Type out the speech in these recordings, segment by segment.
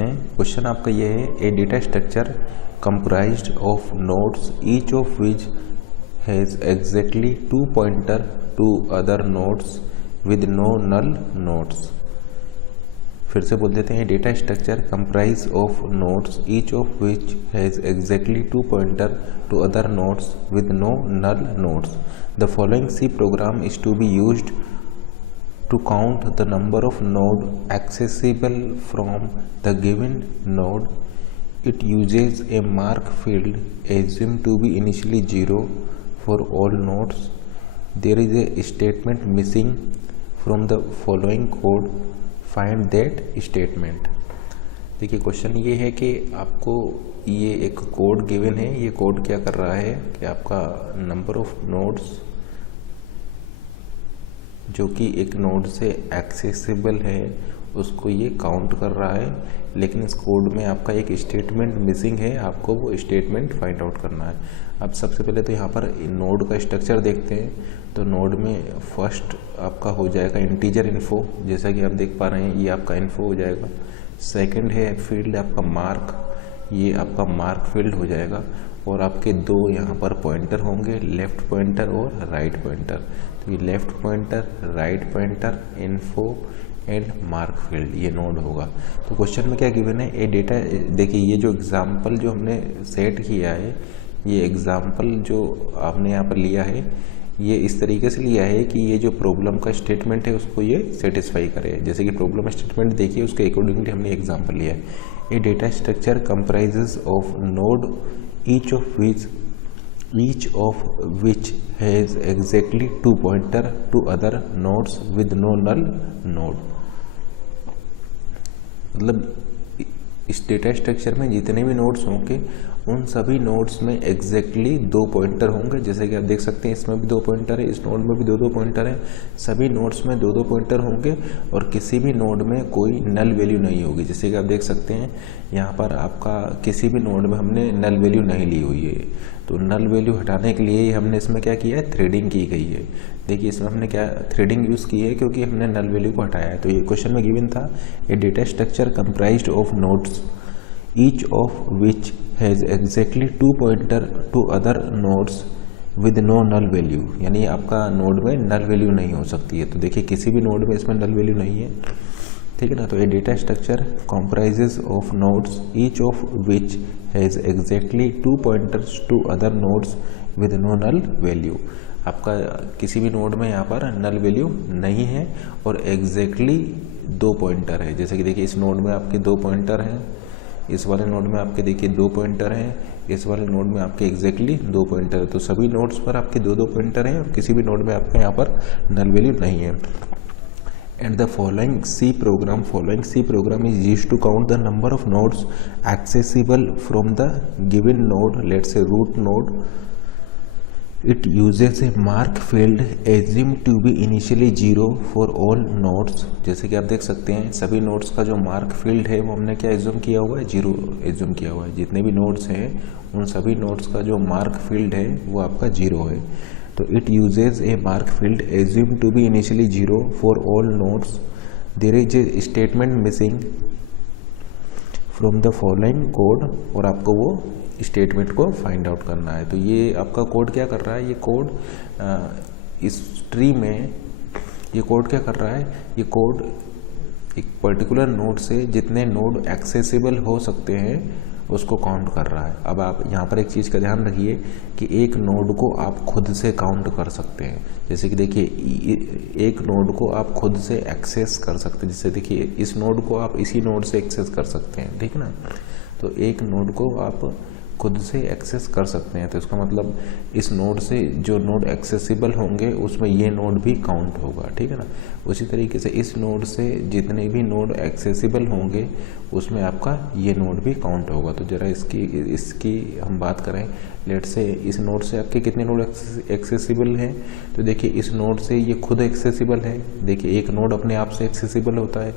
करते हैं। क्वेश्चन आपका ये है, a data structure comprised of nodes each of which has exactly 2 pointer to other nodes with no null nodes. फिर से बोल देते हैं, data structure comprise of nodes each of which has exactly 2 pointer to other nodes with no null nodes. The following C program is to be used to count the number of node accessible from the given node. It uses a mark field assumed to be initially 0 for all nodes. There is a statement missing from the following code. Find that statement. देखिए question ये है कि आपको ये एक code given है। ये code क्या कर रहा है कि आपका नंबर ऑफ नोड्स जो कि एक नोड से एक्सेसिबल है उसको ये काउंट कर रहा है, लेकिन इस कोड में आपका एक स्टेटमेंट मिसिंग है। आपको वो स्टेटमेंट फाइंड आउट करना है। अब सबसे पहले तो यहाँ पर नोड का स्ट्रक्चर देखते हैं। तो नोड में फर्स्ट आपका हो जाएगा इंटीजर इन्फो, जैसा कि आप देख पा रहे हैं ये आपका इन्फो हो जाएगा। सेकंड है फील्ड आपका मार्क, ये आपका मार्क फील्ड हो जाएगा। और आपके दो यहाँ पर पॉइंटर होंगे, लेफ्ट पॉइंटर और राइट पॉइंटर। तो ये left pointer, write pointer, info and mark field ये नोड होगा। तो क्वेश्चन में क्या गिवन है, ए डेटा, देखिए ये जो एग्जाम्पल जो हमने सेट किया है, ये एग्जाम्पल जो आपने यहाँ पर लिया है ये इस तरीके से लिया है कि ये जो प्रॉब्लम का स्टेटमेंट है उसको ये सेटिस्फाई करे। जैसे कि प्रॉब्लम स्टेटमेंट देखिए उसके अकॉर्डिंगली हमने एग्जाम्पल लिया है। A data structure comprises of node each of which has exactly 2 pointer to other nodes with no null node। मतलब इस डेटा स्ट्रक्चर में जितने भी नोड्स होंगे उन सभी नोड्स में एग्जैक्टली 2 पॉइंटर होंगे। जैसे कि आप देख सकते हैं इसमें भी 2 पॉइंटर है, इस नोड में भी 2 पॉइंटर है। सभी नोड्स में 2 पॉइंटर होंगे और किसी भी नोड में कोई नल वैल्यू नहीं होगी। जैसे कि आप देख सकते हैं यहाँ पर आपका किसी भी नोड में हमने नल वैल्यू नहीं ली हुई है। तो नल वैल्यू हटाने के लिए हमने इसमें क्या किया है, थ्रेडिंग की गई है। देखिए इसमें हमने क्या थ्रेडिंग यूज़ की है क्योंकि हमने नल वैल्यू को हटाया है। तो ये क्वेश्चन में गिवन था, a data structure comprised of nodes each of which has exactly 2 pointer to other nodes with no null value. यानी आपका नोड में नल वैल्यू नहीं हो सकती है। तो देखिए किसी भी नोड में इसमें नल वैल्यू नहीं है, ठीक है ना। तो ये data structure comprises of nodes each of which has exactly 2 pointers to other nodes with no null value. आपका किसी भी नोड में यहाँ पर नल वैल्यू नहीं है और एग्जैक्टली 2 पॉइंटर है। जैसे कि देखिए इस नोड में आपके 2 पॉइंटर हैं, इस वाले नोड में आपके देखिए 2 पॉइंटर हैं, इस वाले नोड में आपके एग्जैक्टली 2 पॉइंटर है। तो सभी नोड्स पर आपके 2 पॉइंटर हैं और किसी भी नोड में आपका यहाँ पर नल वैल्यू नहीं है। And the following C program is used to count the number of nodes accessible from the given node, let's say root node. It uses a mark field assumed to be initially 0 for all nodes। जैसे कि आप देख सकते हैं सभी nodes का जो mark field है वो हमने क्या एज्यूम किया हुआ है, 0 एज्यूम किया हुआ है। जितने भी नोड्स हैं उन सभी नोड्स का जो मार्क फील्ड है वो आपका 0 है। तो it uses A mark field assumed to be initially 0 for all nodes। there is a statement missing from the following code। और आपको वो स्टेटमेंट को फाइंड आउट करना है। तो ये आपका कोड क्या कर रहा है, ये कोड इस ट्री में ये कोड क्या कर रहा है, ये कोड एक पर्टिकुलर नोड से जितने नोड एक्सेसिबल हो सकते हैं उसको काउंट कर रहा है। अब आप यहाँ पर एक चीज़ का ध्यान रखिए कि एक नोड को आप खुद से काउंट कर सकते हैं। जैसे कि देखिए एक नोड को आप खुद से एक्सेस कर सकते हैं। जैसे देखिए इस नोड को आप इसी नोड से एक्सेस कर सकते हैं, ठीक है ना। तो एक नोड को आप खुद से एक्सेस कर सकते हैं। तो इसका मतलब इस नोड से जो नोड एक्सेसिबल होंगे उसमें ये नोड भी काउंट होगा, ठीक है ना। उसी तरीके से इस नोड से जितने भी नोड एक्सेसिबल होंगे उसमें आपका ये नोड भी काउंट होगा। तो ज़रा इसकी हम बात करें, लेट से इस नोड से आपके कितने नोड एक्सेसिबल हैं। तो देखिए इस नोड से ये खुद एक्सेसिबल है। देखिए एक नोड अपने आप से एक्सेसिबल होता है।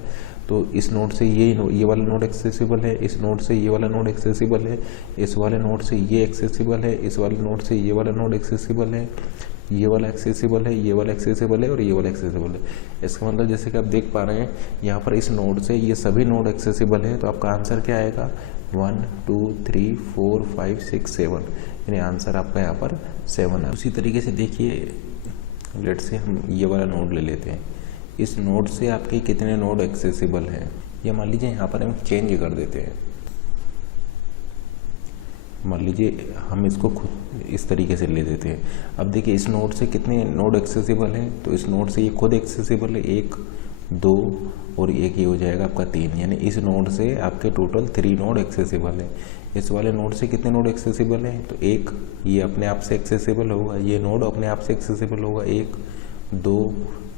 तो इस नोड से ये वाला नोड एक्सेसिबल है, इस नोड से ये वाला नोड एक्सेसिबल है, इस वाले नोड से ये एक्सेसिबल है, इस वाले नोड से ये वाला नोड एक्सेसिबल है, ये वाला एक्सेसिबल है, ये वाला एक्सेसिबल है और ये वाला एक्सेसिबल है। इसका मतलब जैसे कि आप देख पा रहे हैं यहाँ पर इस नोड से ये सभी नोड एक्सेसिबल है, तो आपका आंसर क्या आएगा 1 2 3 4 5 6 7, यानी आंसर आपका यहाँ पर 7 है। उसी तरीके से देखिए, लेट से हम ये वाला नोड ले लेते हैं। इस नोड से आपके कितने नोड एक्सेसिबल हैं, या मान लीजिए यहाँ पर हम चेंज कर देते हैं। मान लीजिए हम इसको खुद इस तरीके से ले देते हैं। अब देखिए इस नोड से कितने नोड एक्सेसिबल हैं, तो इस नोड से ये खुद एक्सेसिबल है 1 2 और एक ये हो जाएगा आपका 3, यानी इस नोड से आपके टोटल 3 नोड एक्सेसिबल है। इस वाले नोड से कितने नोड एक्सेसिबल हैं, तो 1 ये अपने आप से एक्सेसिबल होगा, ये नोड अपने आप से एक्सेसिबल होगा 1 2,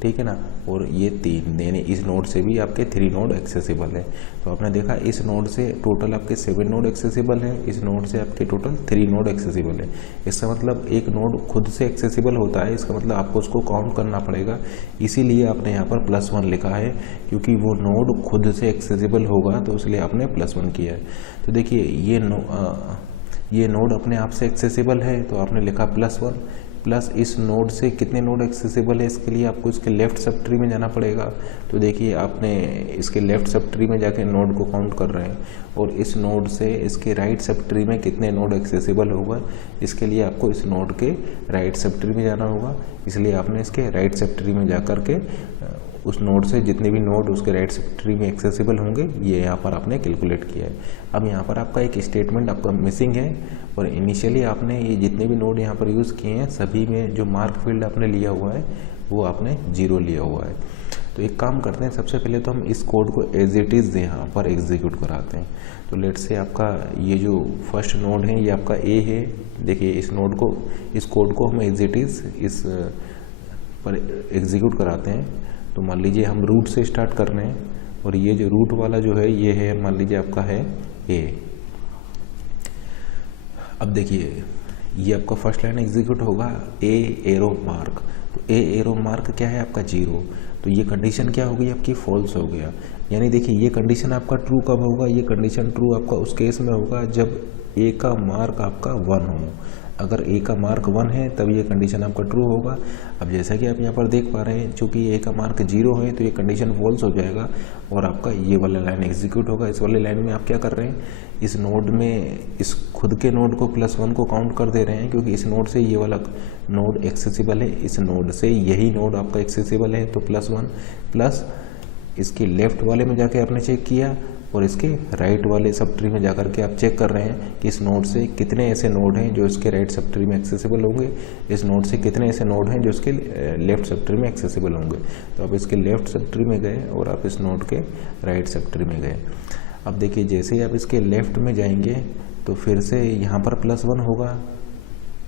ठीक है ना, और ये 3, यानी इस नोड से भी आपके 3 नोड एक्सेसिबल है। तो आपने देखा इस नोड से टोटल आपके 7 नोड एक्सेसिबल है, इस नोड से आपके टोटल 3 नोड एक्सेसिबल है। इसका मतलब एक नोड खुद से एक्सेसिबल होता है, इसका मतलब आपको उसको काउंट करना पड़ेगा, इसीलिए आपने यहाँ पर +1 लिखा है, क्योंकि वो नोड खुद से एक्सेसिबल होगा तो इसलिए आपने +1 किया है। तो देखिए ये नोड अपने आप से एक्सेसिबल है, तो आपने लिखा +1, प्लस इस नोड से कितने नोड एक्सेसिबल है, इसके लिए आपको इसके लेफ्ट सब ट्री में जाना पड़ेगा। तो देखिए आपने इसके लेफ्ट सब ट्री में जाके नोड को काउंट कर रहे हैं, और इस नोड से इसके राइट सब ट्री में कितने नोड एक्सेसिबल होगा, इसके लिए आपको इस नोड के राइट सब ट्री में जाना होगा, इसलिए आपने इसके राइट सब ट्री में जा कर के उस नोड से जितने भी नोड उसके राइट सब ट्री में एक्सेसिबल होंगे ये यहाँ पर आपने कैलकुलेट किया है। अब यहाँ पर आपका एक स्टेटमेंट आपका मिसिंग है, और इनिशियली आपने ये जितने भी नोड यहाँ पर यूज़ किए हैं सभी में जो मार्क फील्ड आपने लिया हुआ है वो आपने 0 लिया हुआ है। तो एक काम करते हैं, सबसे पहले तो हम इस कोड को एज इट इज़ यहाँ पर एग्जीक्यूट कराते हैं। तो लेट से आपका ये जो फर्स्ट नोड है ये आपका ए है। देखिए इस कोड को हम एज इट इज़ इस पर एग्जीक्यूट कराते हैं। तो मान लीजिए हम रूट से स्टार्ट कर रहे हैं, और ये जो रूट वाला जो है ये है, मान लीजिए आपका है ए। अब देखिए ये आपका फर्स्ट लाइन एग्जीक्यूट होगा ए एरो मार्क। तो ए एरो मार्क क्या है आपका 0, तो ये कंडीशन क्या हो गई आपकी फॉल्स हो गया। यानी देखिए ये कंडीशन आपका ट्रू कब होगा, ये कंडीशन ट्रू आपका उस केस में होगा जब ए का मार्क आपका 1 हो। अगर ए का मार्क 1 है तब ये कंडीशन आपका ट्रू होगा। अब जैसा कि आप यहाँ पर देख पा रहे हैं, चूंकि ए का मार्क 0 है तो ये कंडीशन फॉल्स हो जाएगा और आपका ये वाला लाइन एग्जीक्यूट होगा। इस वाले लाइन में आप क्या कर रहे हैं, इस नोड में इस खुद के नोड को +1 को काउंट कर दे रहे हैं, क्योंकि इस नोड से ये वाला नोड एक्सेसिबल है, इस नोड से यही नोड आपका एक्सेसिबल है, तो +1 प्लस इसके लेफ्ट वाले में जाके आपने चेक किया, और इसके राइट वाले सब ट्री में जाकर के आप चेक कर रहे हैं कि इस नोड से कितने ऐसे नोड हैं जो इसके राइट सब ट्री में एक्सेसिबल होंगे, इस नोड से कितने ऐसे नोड हैं जो इसके लेफ्ट सब ट्री में एक्सेसिबल होंगे। तो आप इसके लेफ्ट सब ट्री में गए और आप इस नोड के राइट सब ट्री में गए। अब देखिए जैसे ही आप इसके लेफ्ट में जाएंगे तो फिर से यहाँ पर +1 होगा,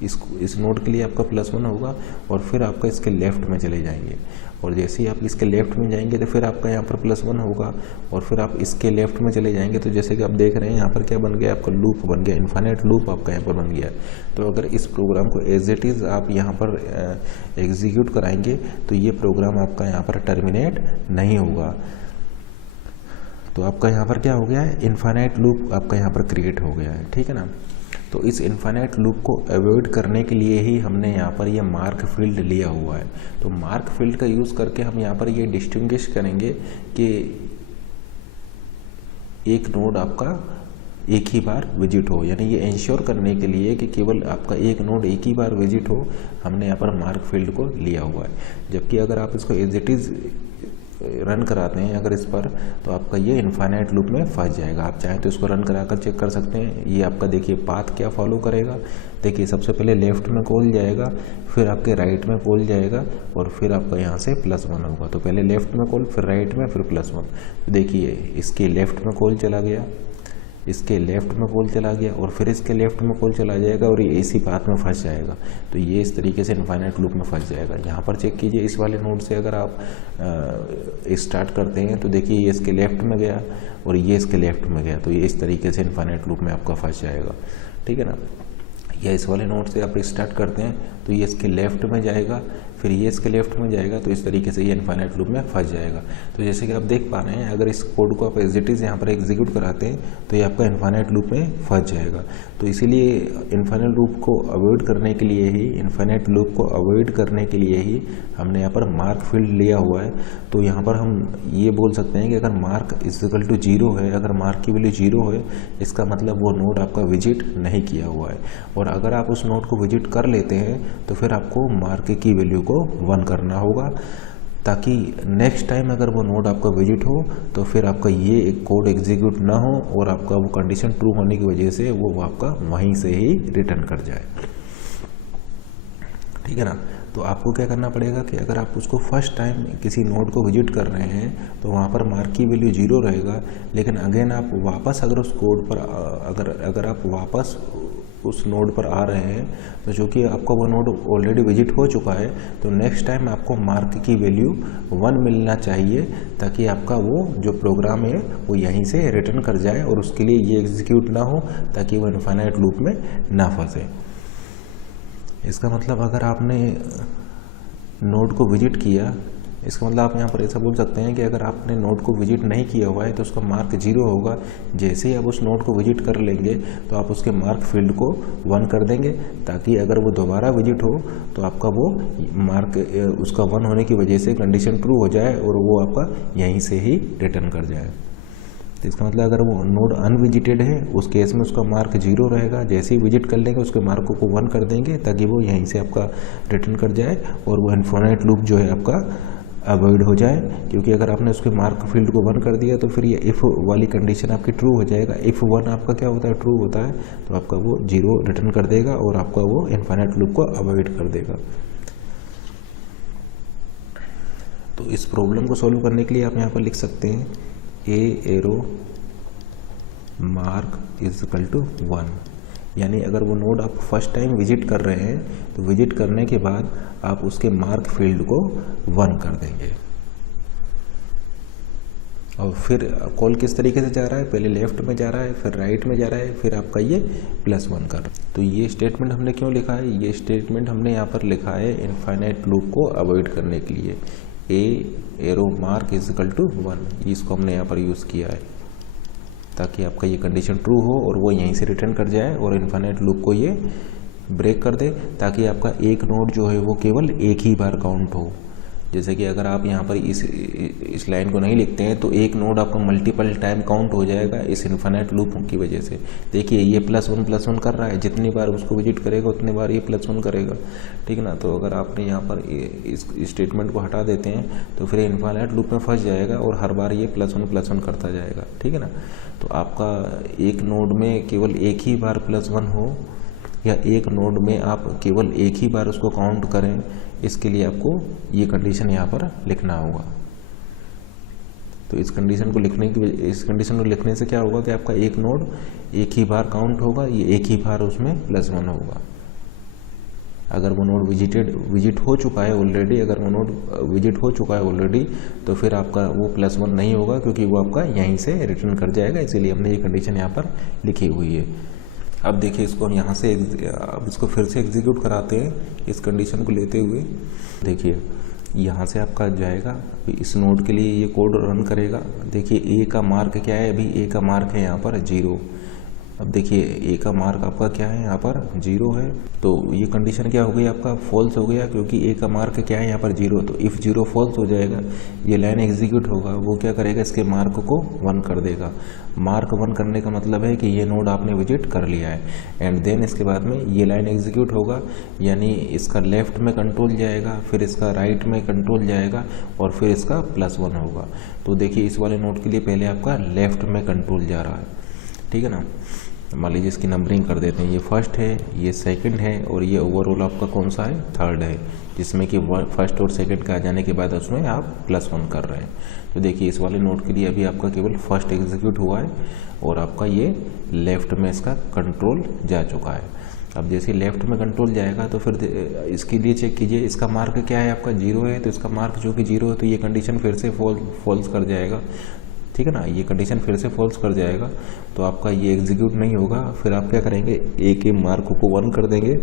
इस नोड के लिए आपका +1 होगा, और फिर आपका इसके लेफ्ट में चले जाएंगे, और जैसे ही आप इसके लेफ्ट में जाएंगे तो फिर आपका यहाँ पर +1 होगा, और फिर आप इसके लेफ्ट में चले जाएंगे। तो जैसे कि आप देख रहे हैं यहाँ पर क्या बन गया, आपका लूप बन गया, इन्फिनिट लूप आपका यहाँ पर बन गया। तो अगर इस प्रोग्राम को एज इट इज़ आप यहाँ पर एग्जीक्यूट कराएंगे तो ये प्रोग्राम आपका यहाँ पर टर्मिनेट नहीं होगा। तो आपका यहाँ पर क्या हो गया है, इन्फिनिट लूप आपका यहाँ पर क्रिएट हो गया है, ठीक है ना। तो इस इन्फिनिट लूप को अवॉइड करने के लिए ही हमने यहाँ पर ये मार्क फील्ड लिया हुआ है। तो मार्क फील्ड का यूज़ करके हम यहाँ पर ये डिस्टिंग्विश करेंगे कि एक नोड आपका एक ही बार विजिट हो, यानी ये इंश्योर करने के लिए कि केवल आपका एक नोड एक ही बार विजिट हो, हमने यहाँ पर मार्क फील्ड को लिया हुआ है। जबकि अगर आप इसको एज इट इज़ रन कराते हैं अगर इस पर, तो आपका ये इन्फिनिट लूप में फंस जाएगा। आप चाहें तो इसको रन कराकर चेक कर सकते हैं। ये आपका देखिए पाथ क्या फॉलो करेगा, देखिए सबसे पहले लेफ्ट में कॉल जाएगा, फिर आपके राइट में कॉल जाएगा, और फिर आपका यहाँ से +1 होगा। तो पहले लेफ्ट में कॉल, फिर राइट में, फिर +1। तो देखिए इसके लेफ्ट में कॉल चला गया, इसके लेफ्ट में कॉल चला गया, और फिर इसके लेफ्ट में कॉल चला जाएगा, और ये इसी पाथ में फंस जाएगा। तो ये इस तरीके से इन्फिनिट लूप में फंस जाएगा। यहाँ पर चेक कीजिए, इस वाले नोड से अगर आप स्टार्ट करते हैं तो देखिए ये इसके लेफ्ट में गया और ये इसके लेफ्ट में गया, तो ये इस तरीके से इन्फिनिट लूप में आपका फंस जाएगा, ठीक है ना। या इस वाले नोड से आप स्टार्ट करते हैं तो ये इसके लेफ्ट में जाएगा, फिर ये इसके लेफ्ट में जाएगा, तो इस तरीके से ये इनफाइनाइट लूप में फंस जाएगा। तो जैसे कि आप देख पा रहे हैं, अगर इस कोड को आप एज इट इज़ यहाँ पर एग्जीक्यूट कराते हैं तो ये आपका इनफाइनाइट लूप में फंस जाएगा। तो इसीलिए इनफाइनाइट लूप को अवॉइड करने के लिए ही हमने यहाँ पर मार्क फील्ड लिया हुआ है। तो यहाँ पर हम ये बोल सकते हैं कि अगर मार्क इज इक्वल टू 0 है, अगर मार्क की वैल्यू 0 है, इसका मतलब वो नोड आपका विजिट नहीं किया हुआ है। और अगर आप उस नोड को विजिट कर लेते हैं तो फिर आपको मार्क की वैल्यू को 1 करना होगा, ताकि नेक्स्ट टाइम अगर वो नोड आपका विजिट हो तो फिर आपका ये एक कोड एग्जीक्यूट ना हो और आपका वो कंडीशन ट्रू होने की वजह से वो आपका वहीं से ही रिटर्न कर जाए। ठीक है ना। तो आपको क्या करना पड़ेगा कि अगर आप उसको फर्स्ट टाइम किसी नोड को विजिट कर रहे हैं तो वहाँ पर मार्क की वैल्यू 0 रहेगा, लेकिन अगेन आप वापस अगर उस कोड पर अगर आप वापस उस नोड पर आ रहे हैं तो जो कि आपका वो नोड ऑलरेडी विजिट हो चुका है, तो नेक्स्ट टाइम आपको मार्क की वैल्यू 1 मिलना चाहिए, ताकि आपका वो जो प्रोग्राम है वो यहीं से रिटर्न कर जाए और उसके लिए ये एग्जीक्यूट ना हो, ताकि वो इनफाइनाइट लूप में ना फंसे। इसका मतलब अगर आपने नोड को विजिट किया, इसका मतलब आप यहाँ पर ऐसा बोल सकते हैं कि अगर आपने नोड को विजिट नहीं किया हुआ है तो उसका मार्क 0 होगा। जैसे ही आप उस नोड को विजिट कर लेंगे तो आप उसके मार्क फील्ड को 1 कर देंगे, ताकि अगर वो दोबारा विजिट हो तो आपका वो मार्क उसका 1 होने की वजह से कंडीशन ट्रू हो जाए और वो आपका यहीं से ही रिटर्न कर जाए। तो इसका मतलब अगर वो नोड अनविजिटेड है उस केस में उसका मार्क 0 रहेगा, जैसे ही विजिट कर लेंगे उसके मार्क को 1 कर देंगे, ताकि वो यहीं से आपका रिटर्न कर जाए और वो इनफाइनाइट लूप जो है आपका अवॉइड हो जाए। क्योंकि अगर आपने उसके मार्क फील्ड को 1 कर दिया तो फिर ये इफ़ वाली कंडीशन आपकी ट्रू हो जाएगा। इफ़ 1 आपका क्या होता है, ट्रू होता है, तो आपका वो 0 रिटर्न कर देगा और आपका वो इनफाइनाइट लूप को अवॉइड कर देगा। तो इस प्रॉब्लम को सॉल्व करने के लिए आप यहाँ पर लिख सकते हैं a arrow mark is equal to 1, यानी अगर वो नोड आप फर्स्ट टाइम विजिट कर रहे हैं तो विजिट करने के बाद आप उसके मार्क फील्ड को 1 कर देंगे। और फिर कॉल किस तरीके से जा रहा है, पहले लेफ्ट में जा रहा है, फिर राइट में जा रहा है, फिर आपका ये +1 कर। तो ये स्टेटमेंट हमने क्यों लिखा है, ये स्टेटमेंट हमने यहाँ पर लिखा है इनफाइनाइट लूप को अवॉइड करने के लिए। A arrow mark is equal to 1, इसको हमने यहाँ पर यूज़ किया है ताकि आपका ये कंडीशन ट्रू हो और वो यहीं से रिटर्न कर जाए और इनफाइनाइट लूप को ये ब्रेक कर दे, ताकि आपका एक नोड जो है वो केवल एक ही बार काउंट हो। जैसे कि अगर आप यहाँ पर इस लाइन को नहीं लिखते हैं तो एक नोड आपका मल्टीपल टाइम काउंट हो जाएगा इस इनफाइनाइट लूप की वजह से। देखिए ये +1 कर रहा है, जितनी बार उसको विजिट करेगा उतनी बार ये +1 करेगा, ठीक है ना। तो अगर आपने यहाँ पर इस स्टेटमेंट को हटा देते हैं तो फिर इनफाइनाइट लूप में फंस जाएगा और हर बार ये +1 करता जाएगा, ठीक है ना। तो आपका एक नोड में केवल एक ही बार +1 हो या एक नोड में आप केवल एक ही बार उसको काउंट करें, इसके लिए आपको ये कंडीशन यहाँ पर लिखना होगा। तो इस कंडीशन को लिखने से क्या होगा कि आपका एक नोड एक ही बार काउंट होगा, ये एक ही बार उसमें +1 होगा। अगर वो नोड विजिट हो चुका है ऑलरेडी, तो फिर आपका वो +1 नहीं होगा, क्योंकि वो आपका यहीं से रिटर्न कर जाएगा। इसीलिए हमने ये कंडीशन यहाँ पर लिखी हुई है। अब देखिए इसको हम यहाँ से अब इसको फिर से एग्जीक्यूट कराते हैं इस कंडीशन को लेते हुए। देखिए यहाँ से आपका जाएगा, इस नोड के लिए ये कोड रन करेगा। देखिए ए का मार्क क्या है, अभी ए का मार्क है यहाँ पर 0। अब देखिए ए का मार्क आपका क्या है, यहाँ पर 0 है। तो ये कंडीशन क्या हो गई, आपका फॉल्स हो गया, क्योंकि ए का मार्क क्या है यहाँ पर 0। तो इफ़ 0 फॉल्स हो जाएगा, ये लाइन एग्जीक्यूट होगा, वो क्या करेगा, इसके मार्क को 1 कर देगा। मार्क 1 करने का मतलब है कि ये नोड आपने विजिट कर लिया है। एंड देन इसके बाद में ये लाइन एग्जीक्यूट होगा, यानी इसका लेफ्ट में कंट्रोल जाएगा, फिर इसका राइट में कंट्रोल जाएगा और फिर इसका +1 होगा। तो देखिए इस वाले नोड के लिए पहले आपका लेफ्ट में कंट्रोल जा रहा है, ठीक है ना। मान लीजिए इसकी नंबरिंग कर देते हैं, ये फर्स्ट है, ये सेकंड है और ये ओवरऑल आपका कौन सा है, थर्ड है, जिसमें कि फर्स्ट और सेकंड का आ जाने के बाद उसमें आप +1 कर रहे हैं। तो देखिए इस वाले नोड के लिए अभी आपका केवल फर्स्ट एग्जीक्यूट हुआ है और आपका ये लेफ्ट में इसका कंट्रोल जा चुका है। अब जैसे लेफ्ट में कंट्रोल जाएगा तो फिर इसके लिए चेक कीजिए, इसका मार्क क्या है, आपका 0 है। तो इसका मार्क जो कि 0 है तो ये कंडीशन फिर से फॉल्स कर जाएगा, ठीक है ना। ये कंडीशन फिर से फॉल्स कर जाएगा, तो आपका ये एग्जीक्यूट नहीं होगा। फिर आप क्या करेंगे, ए के मार्क को 1 कर देंगे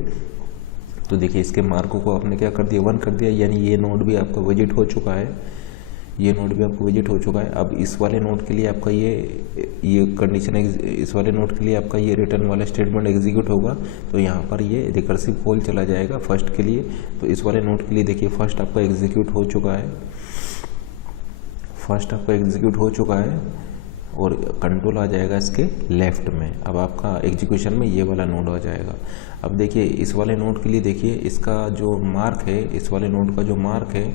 तो देखिए इसके मार्कों को आपने क्या कर दिया, 1 कर दिया, यानी ये नोड भी आपका विजिट हो चुका है, ये नोड भी आपको विजिट हो चुका है। अब इस वाले नोड के लिए आपका ये कंडीशन, इस वाले नोड के लिए आपका ये रिटर्न वाला स्टेटमेंट एग्जीक्यूट होगा, तो यहाँ पर ये रिकर्सिव कॉल चला जाएगा फर्स्ट के लिए। तो इस वाले नोड के लिए देखिए फर्स्ट आपका एग्जीक्यूट हो चुका है, फर्स्ट आपका एग्जीक्यूट हो चुका है और कंट्रोल आ जाएगा इसके लेफ्ट में। अब आपका एग्जीक्यूशन में ये वाला नोड आ जाएगा। अब देखिए इस वाले नोड के लिए देखिए इसका जो मार्क है, इस वाले नोड का जो मार्क है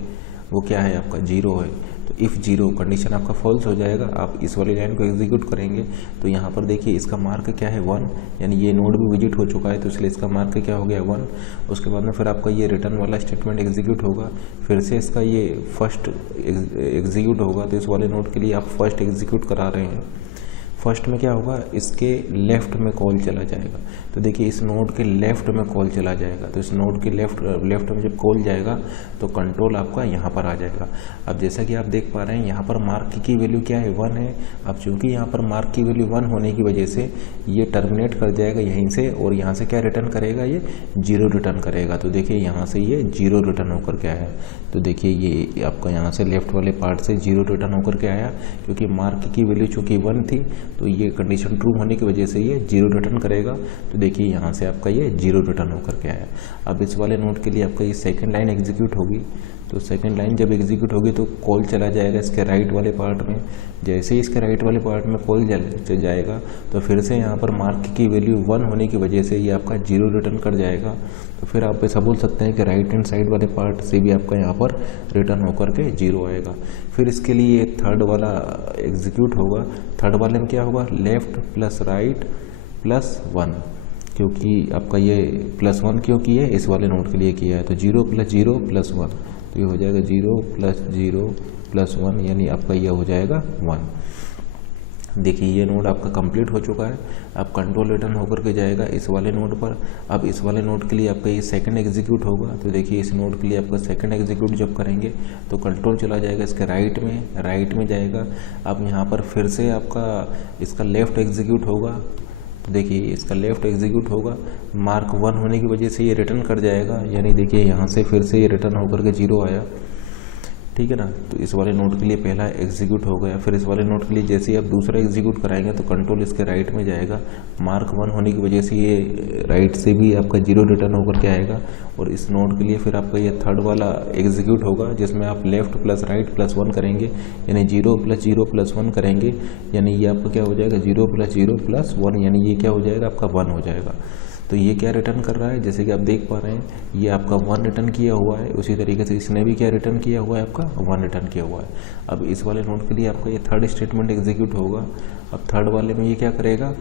वो क्या है आपका 0 है। तो इफ़ 0 कंडीशन आपका फॉल्स हो जाएगा, आप इस वाली लाइन को एग्जीक्यूट करेंगे तो यहाँ पर देखिए इसका मार्क क्या है 1, यानी ये नोड भी विजिट हो चुका है तो इसलिए इसका मार्क क्या हो गया 1। उसके बाद में फिर आपका ये रिटर्न वाला स्टेटमेंट एग्जीक्यूट होगा, फिर से इसका ये फर्स्ट एग्जीक्यूट होगा। तो इस वाले नोड के लिए आप फर्स्ट एग्जीक्यूट करा रहे हैं, फर्स्ट में क्या होगा, इसके लेफ्ट में कॉल चला जाएगा। तो देखिए इस नोड के लेफ्ट में कॉल चला जाएगा, तो इस नोड के लेफ्ट में जब कॉल जाएगा तो कंट्रोल आपका यहाँ पर आ जाएगा। अब जैसा कि आप देख पा रहे हैं यहाँ पर मार्क की वैल्यू क्या है 1 है। अब चूंकि यहाँ पर मार्क की वैल्यू 1 होने की वजह से ये टर्मिनेट कर जाएगा यहीं से, और यहाँ से क्या रिटर्न करेगा, ये 0 रिटर्न करेगा। तो देखिए यहाँ से ये 0 रिटर्न होकर के आया। तो देखिए ये आपका यहाँ से लेफ्ट वाले पार्ट से 0 रिटर्न होकर के आया, क्योंकि मार्क की वैल्यू चूँकि 1 थी तो ये कंडीशन ट्रू होने की वजह से ये 0 रिटर्न करेगा। तो देखिए यहाँ से आपका ये 0 रिटर्न होकर के आया। अब इस वाले नोड के लिए आपका ये सेकंड लाइन एग्जीक्यूट होगी, तो सेकंड लाइन जब एग्जीक्यूट होगी तो कॉल चला जाएगा इसके राइट वाले पार्ट में। जैसे ही इसके राइट वाले पार्ट में कॉल जाएगा तो फिर से यहाँ पर मार्क की वैल्यू 1 होने की वजह से ये आपका 0 रिटर्न कर जाएगा। तो फिर आप ऐसा बोल सकते हैं कि राइट हैंड साइड वाले पार्ट से भी आपका यहाँ पर रिटर्न होकर के 0 आएगा। फिर इसके लिए थर्ड वाला एग्जीक्यूट होगा। थर्ड वाले में क्या होगा, लेफ्ट प्लस राइट प्लस 1, क्योंकि आपका ये +1 क्यों किया है, इस वाले नोड के लिए किया है। तो 0 + 0 + 1, तो ये हो जाएगा 0 + 0 + 1, यानी आपका ये हो जाएगा 1। देखिए ये नोड आपका कंप्लीट हो चुका है। अब कंट्रोल रिटर्न होकर के जाएगा इस वाले नोड पर। अब इस वाले नोड के लिए आपका ये सेकंड एग्जीक्यूट होगा। तो देखिए इस नोड के लिए आपका सेकंड एग्जीक्यूट जब करेंगे तो कंट्रोल चला जाएगा इसके राइट में जाएगा। अब यहाँ पर फिर से आपका इसका लेफ्ट एग्जीक्यूट होगा। तो देखिए इसका लेफ्ट एग्जीक्यूट होगा, मार्क 1 होने की वजह से ये रिटर्न कर जाएगा, यानी देखिए यहाँ से फिर से ये रिटर्न होकर के 0 आया, ठीक है ना। तो इस वाले नोड के लिए पहला एग्जीक्यूट हो गया। फिर इस वाले नोड के लिए जैसे ही आप दूसरा एग्जीक्यूट कराएंगे तो कंट्रोल इसके राइट में जाएगा, मार्क 1 होने की वजह से ये राइट से भी आपका 0 रिटर्न होकर के आएगा। और इस नोड के लिए फिर आपका ये थर्ड वाला एग्जीक्यूट होगा, जिसमें आप लेफ्ट प्लस राइट प्लस 1 करेंगे, यानी 0 + 0 + 1 करेंगे, यानी ये आपका क्या हो जाएगा 0 + 0 + 1, यानी ये क्या हो जाएगा आपका 1 हो जाएगा। तो ये क्या रिटर्न कर रहा है, जैसे कि आप देख पा रहे हैं ये आपका 1 रिटर्न किया हुआ है। उसी तरीके से इसने भी क्या रिटर्न किया हुआ है, आपका 1 रिटर्न किया हुआ है। अब इस वाले नोड के लिए आपका ये थर्ड स्टेटमेंट एग्जीक्यूट होगा। अब थर्ड वाले में ये क्या करेगा,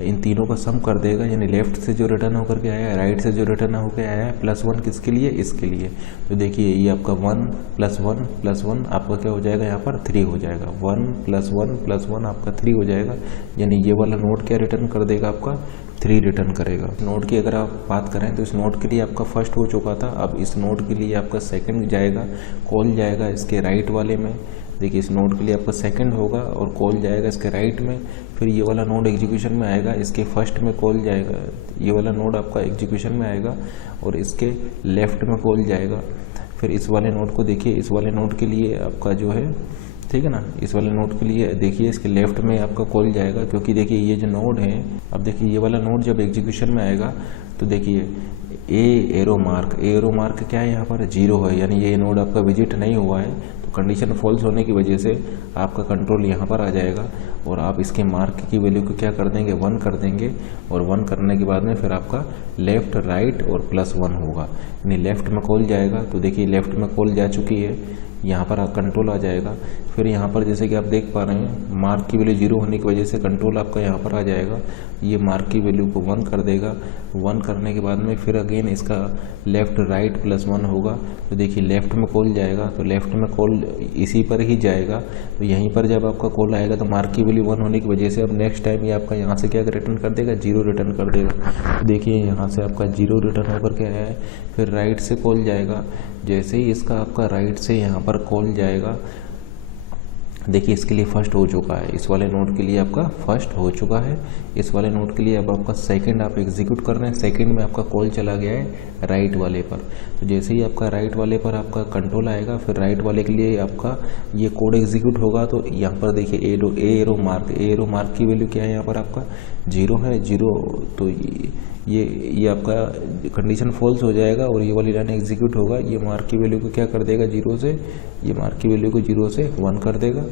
इन तीनों का सम कर देगा, यानी लेफ्ट से जो रिटर्न होकर के आया है, राइट से जो रिटर्न होकर आया है, +1 किसके लिए, इसके लिए। तो देखिए ये आपका 1 + 1 + 1 आपका क्या हो जाएगा, यहाँ पर 3 हो जाएगा। 1 + 1 + 1 आपका 3 हो जाएगा, यानी ये वाला नोड क्या रिटर्न कर देगा, आपका 3 रिटर्न करेगा। नोड की अगर आप बात करें तो इस नोड के लिए आपका फर्स्ट हो चुका था। अब इस नोड के लिए आपका सेकंड जाएगा, कॉल जाएगा इसके राइट वाले में। देखिए इस नोड के लिए आपका सेकंड होगा और कॉल जाएगा इसके राइट में। फिर ये वाला नोड एग्जीक्यूशन में आएगा, इसके फर्स्ट में कॉल जाएगा, ये वाला नोड आपका एग्जीक्यूशन में आएगा और इसके लेफ्ट में कॉल जाएगा। फिर इस वाले नोड को देखिए, इस वाले नोड के लिए आपका जो है, ठीक है ना, इस वाले नोड के लिए देखिए इसके लेफ्ट में आपका कॉल जाएगा, क्योंकि देखिए ये जो नोड है, अब देखिए ये वाला नोड जब एग्जीक्यूशन में आएगा तो देखिए एरो मार्क क्या है, यहाँ पर 0 है, यानी ये नोड आपका विजिट नहीं हुआ है। तो कंडीशन फॉल्स होने की वजह से आपका कंट्रोल यहाँ पर आ जाएगा और आप इसके मार्क की वैल्यू को क्या कर देंगे, 1 कर देंगे। और 1 करने के बाद में फिर आपका लेफ्ट राइट और +1 होगा, यानी लेफ्ट में कॉल जाएगा। तो देखिए लेफ्ट में कॉल जा चुकी है, यहाँ पर कंट्रोल आ जाएगा। फिर यहाँ पर जैसे कि आप देख पा रहे हैं मार्क की वैल्यू 0 होने की वजह से कंट्रोल आपका यहाँ पर आ जाएगा, ये मार्क की वैल्यू को 1 कर देगा। 1 करने के बाद में फिर अगेन इसका लेफ्ट राइट +1 होगा। तो देखिए लेफ्ट में कॉल जाएगा, तो लेफ्ट में कॉल इसी पर ही जाएगा। तो यहीं पर जब आपका कॉल आएगा तो मार्क की वैल्यू 1 होने की वजह से अब नेक्स्ट टाइम ये आपका यहाँ से क्या रिटर्न कर देगा, 0 रिटर्न कर देगा। तो देखिए यहाँ से आपका 0 रिटर्न होकर के आया है। फिर राइट से कॉल जाएगा, जैसे ही इसका आपका राइट से यहाँ पर कॉल जाएगा, देखिए इसके लिए फर्स्ट हो चुका है, इस वाले नोड के लिए आपका फर्स्ट हो चुका है। इस वाले नोड के लिए अब आपका सेकंड आप एग्जीक्यूट कर रहे हैं। सेकंड में आपका कॉल चला गया है राइट वाले पर, तो जैसे ही आपका राइट वाले पर आपका कंट्रोल आएगा, फिर राइट वाले के लिए आपका ये कोड एग्जीक्यूट होगा। तो यहाँ पर देखिए ए एरो मार्क की वैल्यू क्या है, यहाँ पर आपका 0 है, 0। तो ये आपका कंडीशन फॉल्स हो जाएगा और ये वाली लाइन एग्जीक्यूट होगा। ये मार्क की वैल्यू को क्या कर देगा, 0 से, ये मार्क की वैल्यू को 0 से 1 कर देगा,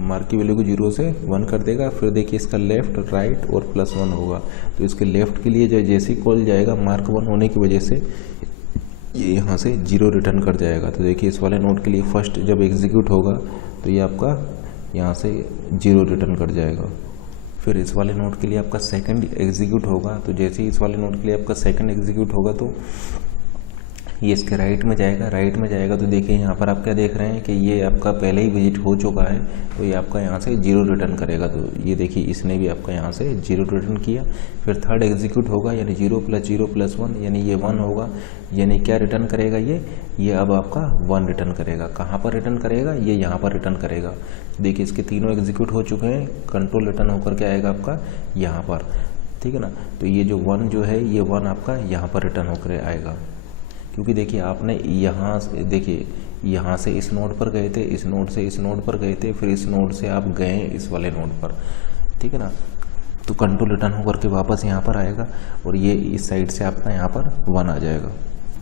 मार्क की वैल्यू को 0 से 1 कर देगा। फिर देखिए इसका लेफ्ट, राइट और +1 होगा। तो इसके लेफ्ट के लिए जो जैसे ही कॉल जाएगा मार्क 1 होने की वजह से ये यहाँ से 0 रिटर्न कर जाएगा। तो देखिए इस वाले नोड के लिए फर्स्ट जब एग्जीक्यूट होगा तो ये आपका यहाँ से 0 रिटर्न कर जाएगा। फिर इस वाले नोड के लिए आपका सेकंड एग्जीक्यूट होगा। तो जैसे ही इस वाले नोड के लिए आपका सेकंड एग्जीक्यूट होगा तो ये इसके राइट में जाएगा। तो देखिए यहाँ पर आप क्या देख रहे हैं कि ये आपका पहले ही विजिट हो चुका है, तो ये आपका यहाँ से 0 रिटर्न करेगा। तो ये देखिए इसने भी आपका यहाँ से 0 रिटर्न किया। फिर थर्ड एग्जीक्यूट होगा, यानी 0 + 0 + 1, यानी ये 1 होगा। यानी क्या रिटर्न करेगा ये अब आपका 1 रिटर्न करेगा। कहाँ पर रिटर्न करेगा, ये यहाँ पर रिटर्न करेगा। देखिए इसके तीनों एग्जीक्यूट हो चुके हैं, कंट्रोल रिटर्न होकर के आएगा आपका यहाँ पर, ठीक है ना। तो ये जो 1 जो है, ये 1 आपका यहाँ पर रिटर्न होकर आएगा, क्योंकि देखिए आपने यहाँ से, देखिए यहाँ से इस नोड पर गए थे, इस नोड से इस नोड पर गए थे, फिर इस नोड से आप गए इस वाले नोड पर, ठीक है ना। तो कंट्रोल रिटर्न होकर के वापस यहाँ पर आएगा और ये इस साइड से आपका यहाँ पर 1 आ जाएगा।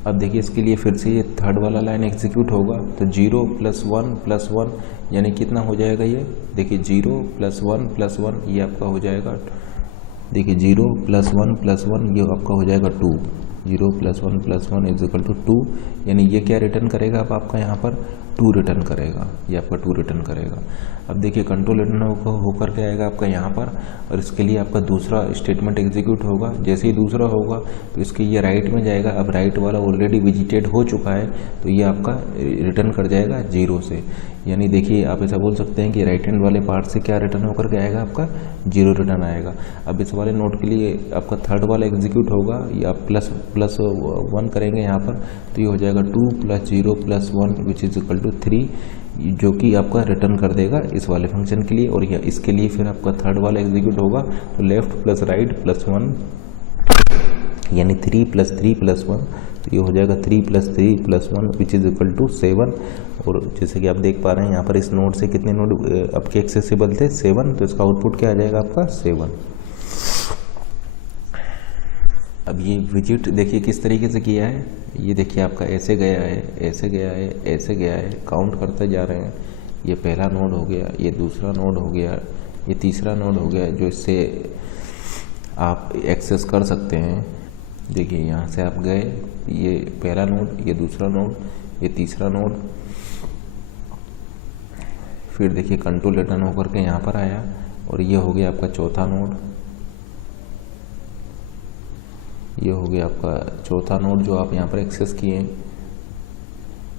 अब देखिए इसके लिए फिर से ये थर्ड वाला लाइन एग्जीक्यूट होगा। तो 0 + 1 + 1 यानी कितना हो जाएगा ये, देखिए 0 + 1 + 1 ये आपका हो जाएगा, देखिए 0 + 1 + 1 ये आपका हो जाएगा 2। 0 + 1 + 1 = 2, यानी ये क्या रिटर्न करेगा, अब आपका यहाँ पर 2 रिटर्न करेगा, ये आपका 2 रिटर्न करेगा। अब देखिए कंट्रोल रिटर्न होकर के आएगा आपका यहाँ पर, और इसके लिए आपका दूसरा स्टेटमेंट एग्जीक्यूट होगा। जैसे ही दूसरा होगा तो इसके ये राइट में जाएगा। अब राइट वाला ऑलरेडी विजिटेड हो चुका है, तो ये आपका रिटर्न कर जाएगा 0 से। यानी देखिए आप ऐसा बोल सकते हैं कि राइट हैंड वाले पार्ट से क्या रिटर्न होकर के आएगा, आपका 0 रिटर्न आएगा। अब इस वाले नोट के लिए आपका थर्ड वाला एग्जीक्यूट होगा, या +1 करेंगे यहाँ पर, तो ये हो जाएगा 2 + 0 + 1 = 3, जो कि आपका रिटर्न कर देगा इस वाले फंक्शन के लिए। और इसके लिए फिर आपका थर्ड वाला एग्जीक्यूट होगा, तो लेफ्ट + राइट +1 यानी 3 + 3 + 1, तो ये हो जाएगा 3 + 3 + 1 = 7। और जैसे कि आप देख पा रहे हैं यहाँ पर इस नोड से कितने नोड आपके एक्सेसिबल थे, 7, तो इसका आउटपुट क्या आ जाएगा आपका 7। अब ये विजिट देखिए किस तरीके से किया है, ये देखिए आपका ऐसे गया है, ऐसे गया है, ऐसे गया है, काउंट करते जा रहे हैं। ये पहला नोड हो गया, ये दूसरा नोड हो गया, ये तीसरा नोड हो गया, जो इससे आप एक्सेस कर सकते हैं। देखिए यहाँ से आप गए, ये पहला नोड, ये दूसरा नोड, ये तीसरा नोड, फिर देखिए कंट्रोल रिटर्न होकर के यहाँ पर आया और ये हो गया आपका चौथा नोड, ये हो गया आपका चौथा नोड जो आप यहाँ पर एक्सेस किए।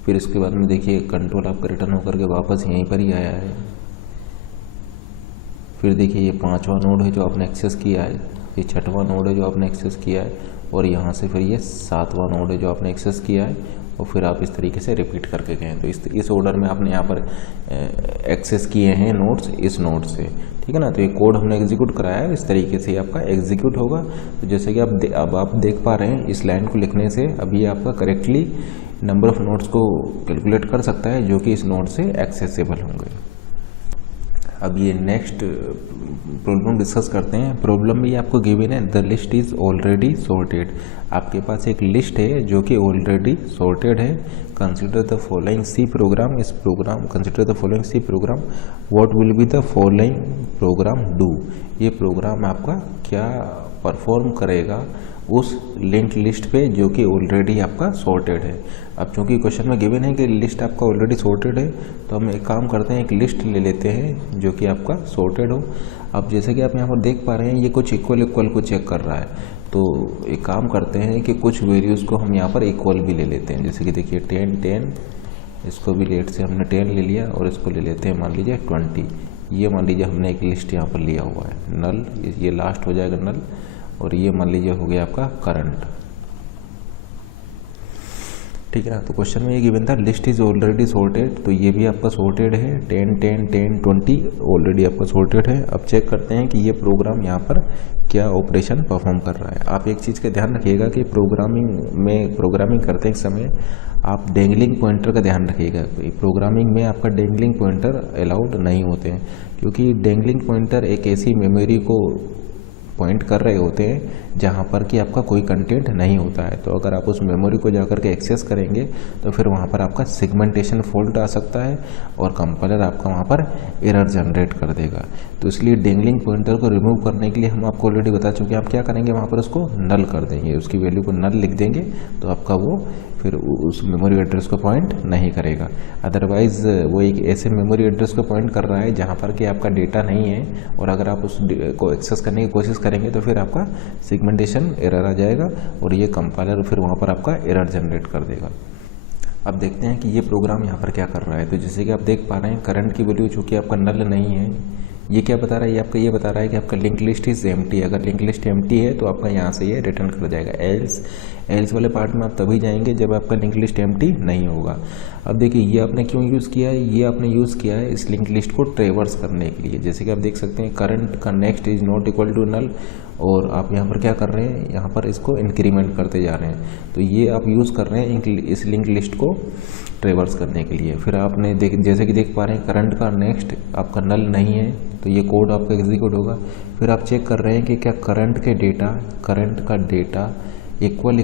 फिर इसके बाद में देखिए कंट्रोल आपका रिटर्न होकर के वापस यहीं पर ही आया है। फिर देखिए ये पांचवा नोड है जो आपने एक्सेस किया है, ये छठवां नोड है जो आपने एक्सेस किया है, और यहाँ से फिर ये सातवां नोड है जो आपने एक्सेस किया है, और फिर आप इस तरीके से रिपीट करके गए। तो इस ऑर्डर में आपने यहाँ पर एक्सेस किए हैं नोड्स इस नोड से, ठीक है ना। तो ये कोड हमने एग्जीक्यूट कराया है, इस तरीके से आपका एग्जीक्यूट होगा। तो जैसे कि अब आप देख पा रहे हैं इस लाइन को लिखने से अभी आपका करेक्टली नंबर ऑफ नोड्स को कैलकुलेट कर सकता है जो कि इस नोड से एक्सेसिबल होंगे। अब ये नेक्स्ट प्रॉब्लम डिस्कस करते हैं। प्रॉब्लम में ये आपको गिवन है, the list is already sorted. आपके पास एक लिस्ट है जो कि ऑलरेडी सॉर्टेड है। Consider the following C program, इस program consider the following C program, what will be the following program do. ये प्रोग्राम आपका क्या परफॉर्म करेगा उस लिंक्ड लिस्ट पे जो कि ऑलरेडी आपका सॉर्टेड है। अब चूंकि क्वेश्चन में गिवन है कि लिस्ट आपका ऑलरेडी सॉर्टेड है, तो हम एक काम करते हैं, एक लिस्ट ले लेते हैं जो कि आपका सॉर्टेड हो। अब जैसे कि आप यहाँ पर देख पा रहे हैं ये कुछ इक्वल को चेक कर रहा है, तो एक काम करते हैं कि कुछ वैल्यूज़ को हम यहाँ पर इक्वल भी ले लेते हैं। जैसे कि देखिए 10, इसको भी लेट से हमने 10 ले लिया, और इसको ले लेते हैं मान लीजिए 20। ये मान लीजिए हमने एक लिस्ट यहाँ पर लिया हुआ है, नल, ये लास्ट हो जाएगा नल, और ये मान लीजिए हो गया आपका करंट। ठीक है ना। तो क्वेश्चन में ये गिवन था लिस्ट इज ऑलरेडी सॉर्टेड, तो ये भी आपका सॉर्टेड है, 10 10 10 20 ऑलरेडी आपका सॉर्टेड है। अब चेक करते हैं कि ये प्रोग्राम यहाँ पर क्या ऑपरेशन परफॉर्म कर रहा है। आप एक चीज़ का ध्यान रखिएगा कि प्रोग्रामिंग करते समय आप डेंगलिंग पॉइंटर का ध्यान रखिएगा। प्रोग्रामिंग में आपका डेंगलिंग पॉइंटर अलाउड नहीं होते हैं, क्योंकि डेंगलिंग पॉइंटर एक ऐसी मेमोरी को पॉइंट कर रहे होते हैं जहाँ पर कि आपका कोई कंटेंट नहीं होता है। तो अगर आप उस मेमोरी को जाकर के एक्सेस करेंगे तो फिर वहाँ पर आपका सेगमेंटेशन फॉल्ट आ सकता है और कंपाइलर आपका वहाँ पर एरर जनरेट कर देगा। तो इसलिए डेंगलिंग पॉइंटर को रिमूव करने के लिए हम आपको ऑलरेडी बता चुके हैं, आप क्या करेंगे, वहाँ पर उसको नल कर देंगे, उसकी वैल्यू को नल लिख देंगे, तो आपका वो फिर उस मेमोरी एड्रेस को पॉइंट नहीं करेगा। अदरवाइज़ वो एक ऐसे मेमोरी एड्रेस को पॉइंट कर रहा है जहाँ पर कि आपका डेटा नहीं है, और अगर आप उस को एक्सेस करने की कोशिश करेंगे तो फिर आपका सेगमेंटेशन एरर आ जाएगा और ये कंपाइलर फिर वहाँ पर आपका एरर जनरेट कर देगा। अब देखते हैं कि ये प्रोग्राम यहाँ पर क्या कर रहा है। तो जैसे कि आप देख पा रहे हैं करंट की वैल्यू चूँकि आपका नल नहीं है, ये क्या बता रहा है, ये आपका ये बता रहा है कि आपका लिंक लिस्ट इज एम्प्टी। अगर लिंक लिस्ट एम्प्टी है तो आपका यहाँ से ये रिटर्न कर जाएगा। एल्स वाले पार्ट में आप तभी जाएंगे जब आपका लिंक लिस्ट एम्प्टी नहीं होगा। अब देखिए ये आपने क्यों यूज़ किया है, ये आपने यूज़ किया है इस लिंक लिस्ट को ट्रेवर्स करने के लिए। जैसे कि आप देख सकते हैं करंट का next is not equal to null, और आप यहाँ पर क्या कर रहे हैं, यहाँ पर इसको इंक्रीमेंट करते जा रहे हैं। तो ये आप यूज़ कर रहे हैं इस लिंक लिस्ट को ट्रेवर्स करने के लिए। फिर आपने जैसे कि देख पा रहे हैं करंट का नेक्स्ट आपका नल नहीं है, तो ये कोड आपका एग्जीक्यूट होगा। फिर आप चेक कर रहे हैं कि क्या करंट का डेटा इक्वल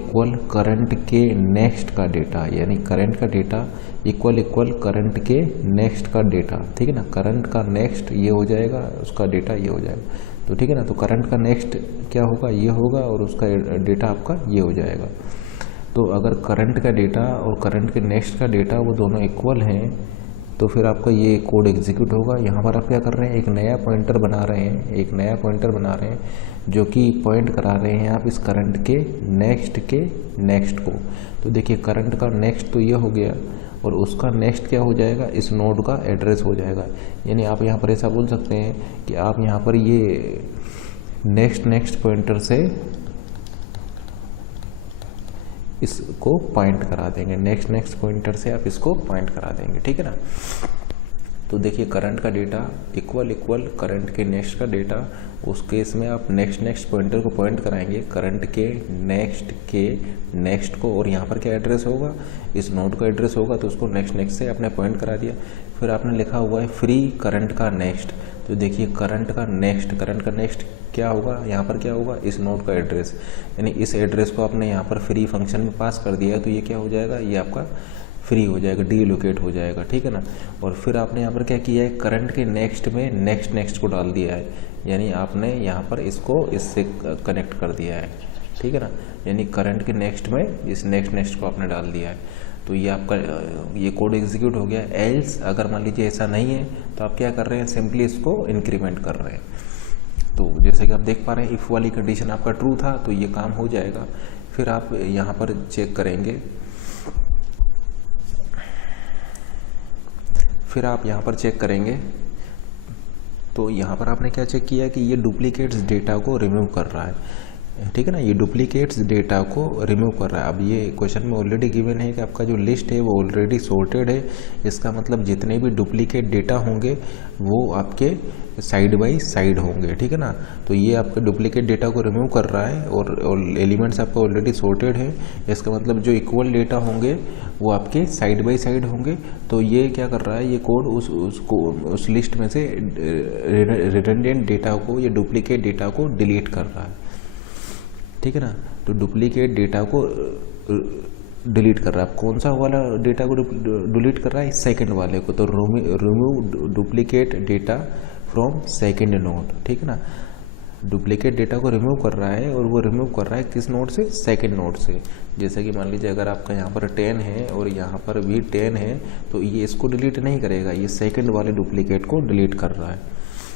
करंट के नेक्स्ट का डेटा, यानी करंट का डेटा इक्वल करंट के नेक्स्ट का डेटा। ठीक है ना, करंट का नेक्स्ट ये हो जाएगा, उसका डेटा ये हो जाएगा। तो ठीक है ना, तो करंट का नेक्स्ट क्या होगा, ये होगा, और उसका डेटा आपका ये हो जाएगा। तो अगर करंट का डेटा और करंट के नेक्स्ट का डेटा वो दोनों इक्वल हैं तो फिर आपका ये कोड एग्जीक्यूट होगा। यहाँ पर आप क्या कर रहे हैं, एक नया पॉइंटर बना रहे हैं जो कि पॉइंट करा रहे हैं आप इस करंट के नेक्स्ट को। तो देखिए करंट का नेक्स्ट तो ये हो गया, और उसका नेक्स्ट क्या हो जाएगा, इस नोड का एड्रेस हो जाएगा। यानी आप यहाँ पर ऐसा बोल सकते हैं कि आप यहाँ पर ये नेक्स्ट पॉइंटर से इसको पॉइंट करा देंगे, नेक्स्ट पॉइंटर से आप इसको पॉइंट करा देंगे। ठीक है ना। तो देखिए करंट का डेटा इक्वल करंट के नेक्स्ट का डेटा, उस केस में आप नेक्स्ट पॉइंटर को पॉइंट कराएंगे करंट के नेक्स्ट को, और यहाँ पर क्या एड्रेस होगा, इस नोड का एड्रेस होगा, तो उसको नेक्स्ट से आपने पॉइंट करा दिया। फिर आपने लिखा हुआ है फ्री करंट का नेक्स्ट। तो देखिए करंट का नेक्स्ट क्या होगा, यहाँ पर क्या होगा, इस नोड का एड्रेस, यानी इस एड्रेस को आपने यहाँ पर फ्री फंक्शन में पास कर दिया है, तो ये क्या हो जाएगा, ये आपका फ्री हो जाएगा, डीलोकेट हो जाएगा। ठीक है ना। और फिर आपने यहाँ पर क्या किया है, करंट के नेक्स्ट में नेक्स्ट को डाल दिया है, यानी आपने यहाँ पर इसको इससे कनेक्ट कर दिया है। ठीक है ना, यानी करंट के नेक्स्ट में इस नेक्स्ट को आपने डाल दिया है। तो ये आपका ये कोड एग्जीक्यूट हो गया। एल्स अगर मान लीजिए ऐसा नहीं है तो आप क्या कर रहे हैं, सिंपली इसको इंक्रीमेंट कर रहे हैं। तो जैसे कि आप देख पा रहे हैं इफ़ वाली कंडीशन आपका ट्रू था तो ये काम हो जाएगा। फिर आप यहाँ पर चेक करेंगे, तो यहाँ पर आपने क्या चेक किया कि ये डुप्लीकेट्स डेटा को रिमूव कर रहा है। ठीक है ना, ये डुप्लीकेट्स डेटा को रिमूव कर रहा है। अब ये क्वेश्चन में ऑलरेडी गिवन है कि आपका जो लिस्ट है वो ऑलरेडी सॉर्टेड है। इसका मतलब जितने भी डुप्लीकेट डेटा होंगे वो आपके साइड बाय साइड होंगे। ठीक है ना, तो ये आपके डुप्लीकेट डेटा को रिमूव कर रहा है और एलिमेंट्स आपका ऑलरेडी सॉर्टेड है। इसका मतलब जो इक्वल डेटा होंगे वो आपके साइड बाय साइड होंगे। तो ये क्या कर रहा है, ये कोड उस लिस्ट में से रिडंडेंट डेटा को या डुप्लीकेट डेटा को डिलीट कर रहा है। ठीक है ना, तो डुप्लीकेट डेटा को डिलीट कर रहा है। कौन सा वाला डेटा को डिलीट कर रहा है, सेकंड वाले को। तो remove duplicate data from second node. ठीक है ना, डुप्लीकेट डेटा को रिमूव कर रहा है, और वो रिमूव कर रहा है किस नोड से, सेकंड नोड से। जैसे कि मान लीजिए अगर आपका यहाँ पर 10 है और यहाँ पर भी 10 है, तो ये इसको डिलीट नहीं करेगा, ये सेकंड वाले डुप्लीकेट को डिलीट कर रहा है।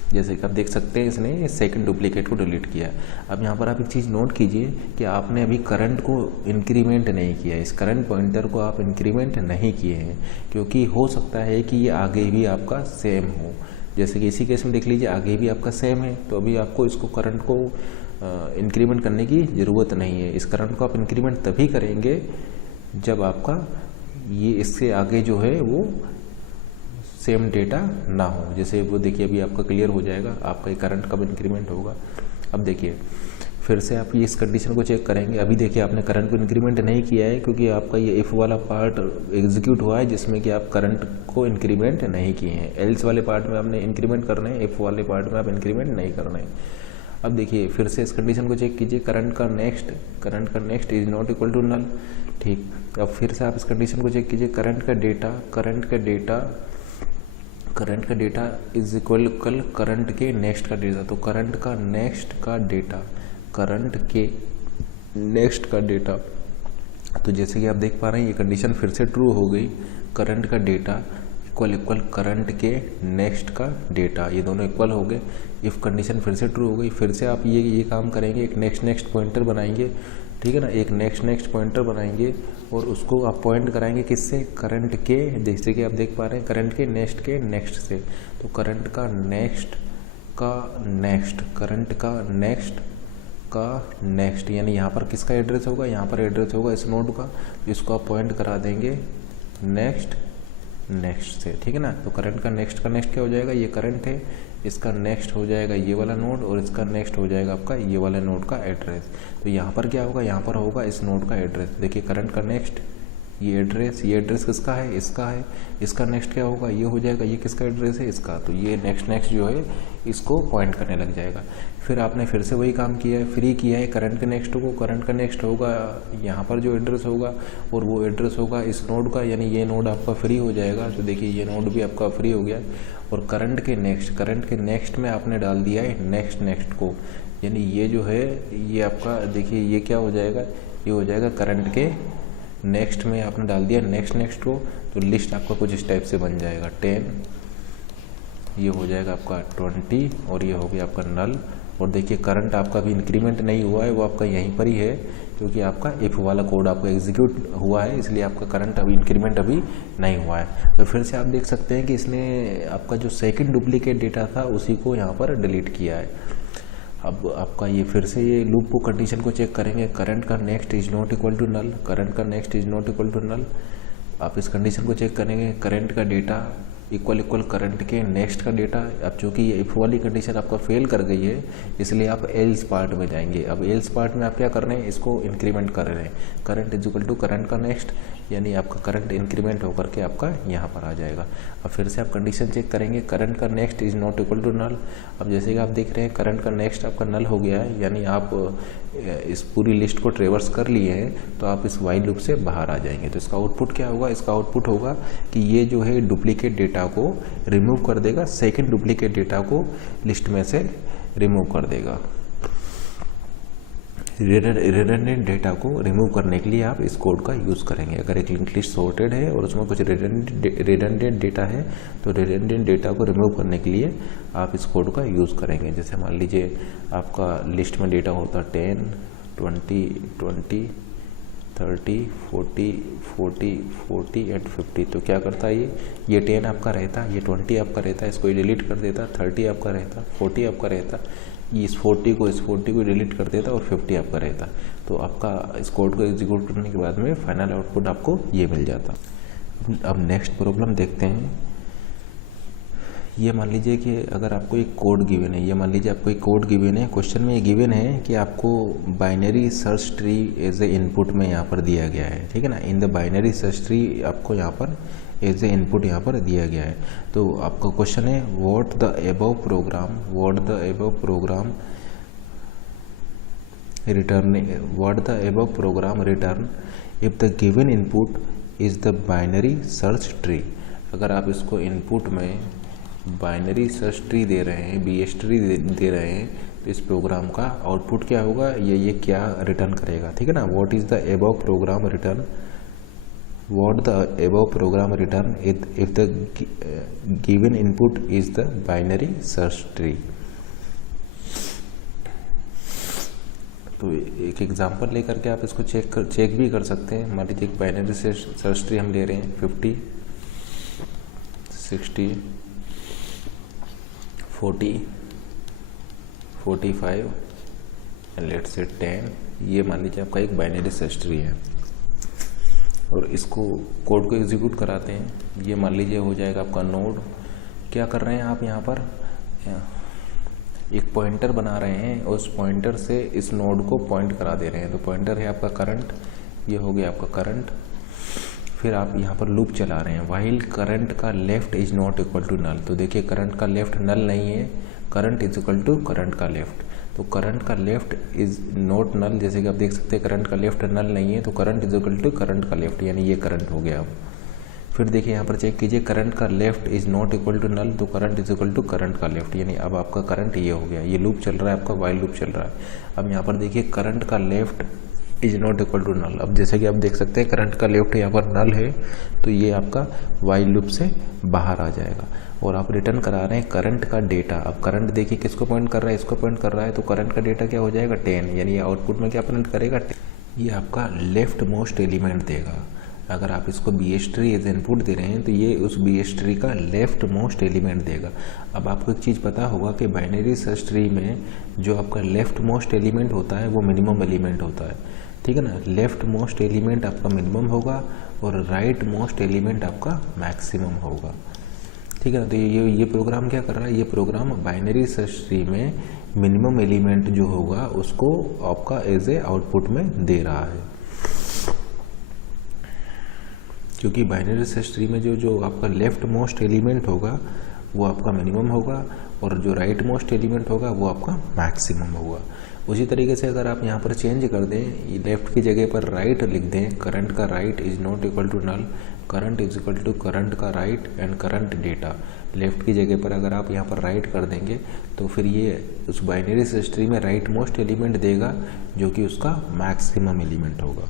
जैसे कि आप देख सकते हैं इसने सेकंड डुप्लीकेट को डिलीट किया। अब यहाँ पर आप एक चीज़ नोट कीजिए कि आपने अभी करंट को इंक्रीमेंट नहीं किया, इस करंट पॉइंटर को आप इंक्रीमेंट नहीं किए हैं, क्योंकि हो सकता है कि ये आगे भी आपका सेम हो। जैसे कि इसी केस में देख लीजिए आगे भी आपका सेम है, तो अभी आपको इसको करंट को इंक्रीमेंट करने की ज़रूरत नहीं है। इस करंट को आप इंक्रीमेंट तभी करेंगे जब आपका ये इससे आगे जो है वो सेम डेटा ना हो। जैसे वो देखिए अभी आपका क्लियर हो जाएगा आपका करंट कब इंक्रीमेंट होगा। अब देखिए फिर से आप ये इस कंडीशन को चेक करेंगे। अभी देखिए आपने करंट को इंक्रीमेंट नहीं किया है क्योंकि आपका ये इफ़ वाला पार्ट एग्जीक्यूट हुआ है जिसमें कि आप करंट को इंक्रीमेंट नहीं किए हैं। एल्स वाले पार्ट में आपने इंक्रीमेंट करना है, इफ़ वाले पार्ट में आप इंक्रीमेंट नहीं करना है। अब देखिए फिर से इस कंडीशन को चेक कीजिए, करंट का next is not equal to null. ठीक, अब फिर से आप इस कंडीशन को चेक कीजिए, करंट का डेटा इज इक्वल करंट के नेक्स्ट का डेटा। तो करंट के नेक्स्ट का डेटा, तो जैसे कि आप देख पा रहे हैं ये कंडीशन फिर से ट्रू हो गई। करंट का डेटा इक्वल करंट के नेक्स्ट का डेटा, ये दोनों इक्वल हो गए। इफ़ कंडीशन फिर से ट्रू हो गई। फिर से आप ये काम करेंगे, एक नेक्स्ट पॉइंटर बनाएंगे, ठीक है ना, एक नेक्स्ट पॉइंटर बनाएंगे और उसको आप पॉइंट कराएंगे किससे, करंट के, जैसे कि आप देख पा रहे हैं करंट के नेक्स्ट से। तो करंट का नेक्स्ट यानी यहाँ पर किसका एड्रेस होगा, यहाँ पर एड्रेस होगा इस नोड का, इसको आप पॉइंट करा देंगे नेक्स्ट से, ठीक है ना। तो करंट का नेक्स्ट क्या हो जाएगा, ये करंट है, इसका नेक्स्ट हो जाएगा ये वाला नोड और इसका नेक्स्ट हो जाएगा आपका ये वाला नोड का एड्रेस। तो यहाँ पर क्या होगा, यहाँ पर होगा इस नोड का एड्रेस। देखिए करंट का नेक्स्ट ये एड्रेस किसका है, इसका है, इसका नेक्स्ट क्या होगा, ये हो जाएगा, ये किसका एड्रेस है, इसका। तो ये नेक्स्ट जो है इसको पॉइंट करने लग जाएगा। फिर आपने फिर से वही काम किया है, फ्री किया है करंट के नेक्स्ट को। करंट का नेक्स्ट होगा यहाँ पर जो एड्रेस होगा और वो एड्रेस होगा इस नोड का, यानी ये नोड आपका फ्री हो जाएगा। तो देखिए ये नोड भी आपका फ्री हो गया। और करंट के नेक्स्ट में आपने डाल दिया है नेक्स्ट को, यानी ये जो है ये आपका देखिए ये क्या हो जाएगा, ये हो जाएगा करंट के नेक्स्ट में आपने डाल दिया नेक्स्ट को। तो लिस्ट आपका कुछ इस टाइप से बन जाएगा 10, ये हो जाएगा आपका 20 और ये हो गया आपका नल। और देखिए करंट आपका भी इंक्रीमेंट नहीं हुआ है, वो आपका यहीं पर ही है क्योंकि आपका इफ वाला कोड आपका एग्जीक्यूट हुआ है, इसलिए आपका करंट अभी इंक्रीमेंट अभी नहीं हुआ है। तो फिर से आप देख सकते हैं कि इसने आपका जो सेकंड डुप्लीकेट डेटा था उसी को यहाँ पर डिलीट किया है। अब आपका ये फिर से ये लूप को कंडीशन को चेक करेंगे, करंट का next is not equal to null. आप इस कंडीशन को चेक करेंगे, करंट का डेटा इक्वल करंट के नेक्स्ट का डेटा। अब चूँकि ये इफ वाली कंडीशन आपका फेल कर गई है इसलिए आप एल्स पार्ट में जाएंगे। अब एल्स पार्ट में आप क्या कर रहे हैं, इसको इंक्रीमेंट कर रहे हैं, current is equal to current का नेक्स्ट, यानी आपका करंट इंक्रीमेंट होकर के आपका यहाँ पर आ जाएगा। अब फिर से आप कंडीशन चेक करेंगे, करंट का next is not equal to null. अब जैसे कि आप देख रहे हैं करंट का नेक्स्ट आपका नल हो गया है, यानी आप इस पूरी लिस्ट को ट्रेवर्स कर लिए हैं तो आप इस वाइल लूप से बाहर आ जाएंगे। तो इसका आउटपुट क्या होगा, इसका आउटपुट होगा कि ये जो है डुप्लीकेट डेटा को रिमूव कर देगा, सेकेंड डुप्लीकेट डेटा को लिस्ट में से रिमूव कर देगा। रिडंडेंट डेटा को रिमूव करने के लिए आप इस कोड का यूज़ करेंगे। अगर एक लिंक लिस्ट सॉर्टेड है और उसमें कुछ रिडंडेंट डेटा है तो रिडंडेंट डेटा को रिमूव करने के लिए आप इस कोड का यूज़ करेंगे। जैसे मान लीजिए आपका लिस्ट में डेटा होता 10, 20, 30, 40 एंड 50। तो क्या करता है ये 10 आपका रहता, ये 20 आपका रहता, इसको डिलीट कर देता, 30 आपका रहता, 40 आपका रहता, इस 40 को डिलीट कर देता और 50 आपका रहता। तो आपका इस कोड को एग्जीक्यूट करने के बाद में फाइनल आउटपुट आपको ये मिल जाता। अब नेक्स्ट प्रॉब्लम देखते हैं। ये मान लीजिए कि अगर आपको एक कोड गिवन है, ये मान लीजिए आपको एक कोड गिवन है, क्वेश्चन में ये गिवन है कि आपको binary search tree as a input में यहाँ पर दिया गया है, ठीक है ना। In the binary search tree आपको यहाँ पर एज ए इनपुट यहाँ पर दिया गया है। तो आपका क्वेश्चन है what the above program return if the given input is the binary search tree. अगर आप इसको इनपुट में बाइनरी सर्च ट्री दे रहे हैं, BS ट्री दे रहे हैं, तो इस प्रोग्राम का आउटपुट क्या होगा, ये क्या रिटर्न करेगा, ठीक है ना। What is the above program return if the given input is the binary search tree। तो एक एग्जांपल लेकर के आप इसको चेक भी कर सकते हैं। मान लीजिए एक बाइनरी सर्च ट्री हम ले रहे हैं 50, 60, 40, 45 एंड लेट्स से 10। ये मान लीजिए आपका एक बाइनरी सर्च ट्री है। और इसको कोड को एग्जीक्यूट कराते हैं। ये मान लीजिए हो जाएगा आपका नोड। क्या कर रहे हैं आप यहाँ पर एक पॉइंटर बना रहे हैं, उस पॉइंटर से इस नोड को पॉइंट करा दे रहे हैं। तो पॉइंटर है आपका करंट, ये हो गया आपका करंट। फिर आप यहाँ पर लूप चला रहे हैं, वाइल करंट का left is not equal to null. तो देखिए करंट का लेफ्ट नल नहीं है, current is equal to current का लेफ्ट। तो करंट का लेफ्ट इज नॉट नल, जैसे कि आप देख सकते हैं करंट का लेफ्ट नल नहीं है, तो current is equal to current का लेफ्ट, यानी ये करंट हो गया। अब फिर देखिए यहाँ पर चेक कीजिए, करंट का left is not equal to null, तो current is equal to current का लेफ्ट, यानी अब आपका करंट ये हो गया। ये लूप चल रहा है आपका, वाइल लूप चल रहा है। अब यहाँ पर देखिए करंट का left is not equal to null. अब जैसे कि आप देख सकते हैं करंट का लेफ्ट यहाँ पर नल है, तो ये आपका वाइल लूप से बाहर आ जाएगा। और आप रिटर्न करा रहे हैं करंट का डेटा। अब करंट देखिए किसको पॉइंट कर रहा है, इसको पॉइंट कर रहा है, तो करंट का डेटा क्या हो जाएगा 10, यानी आउटपुट में क्या प्रिंट करेगा 10। ये आपका लेफ्ट मोस्ट एलिमेंट देगा। अगर आप इसको B S tree as input दे रहे हैं तो ये उस बी एस ट्री का लेफ्ट मोस्ट एलिमेंट देगा। अब आपको एक चीज़ पता होगा कि बाइनरी सर्च ट्री में जो आपका लेफ्ट मोस्ट एलिमेंट होता है वो मिनिमम एलिमेंट होता है, ठीक है ना। लेफ्ट मोस्ट एलिमेंट आपका मिनिमम होगा और राइट मोस्ट एलिमेंट आपका मैक्सिमम होगा, ठीक है ना। तो ये प्रोग्राम क्या कर रहा है, ये प्रोग्राम बाइनरी सर्च ट्री में मिनिमम एलिमेंट जो होगा उसको आपका एज ए आउटपुट में दे रहा है, क्योंकि बाइनरी सर्च ट्री में जो आपका लेफ्ट मोस्ट एलिमेंट होगा वो आपका मिनिमम होगा और जो राइट मोस्ट एलिमेंट होगा वो आपका मैक्सिमम होगा। उसी तरीके से अगर आप यहाँ पर चेंज कर दें, लेफ्ट की जगह पर राइट लिख दें, करंट का right is not equal to null, current is equal to current का right and current data. Left की जगह पर अगर आप यहाँ पर राइट कर देंगे तो फिर ये उस बाइनरी सर्च ट्री में राइट मोस्ट एलिमेंट देगा जो कि उसका मैक्सिमम एलिमेंट होगा।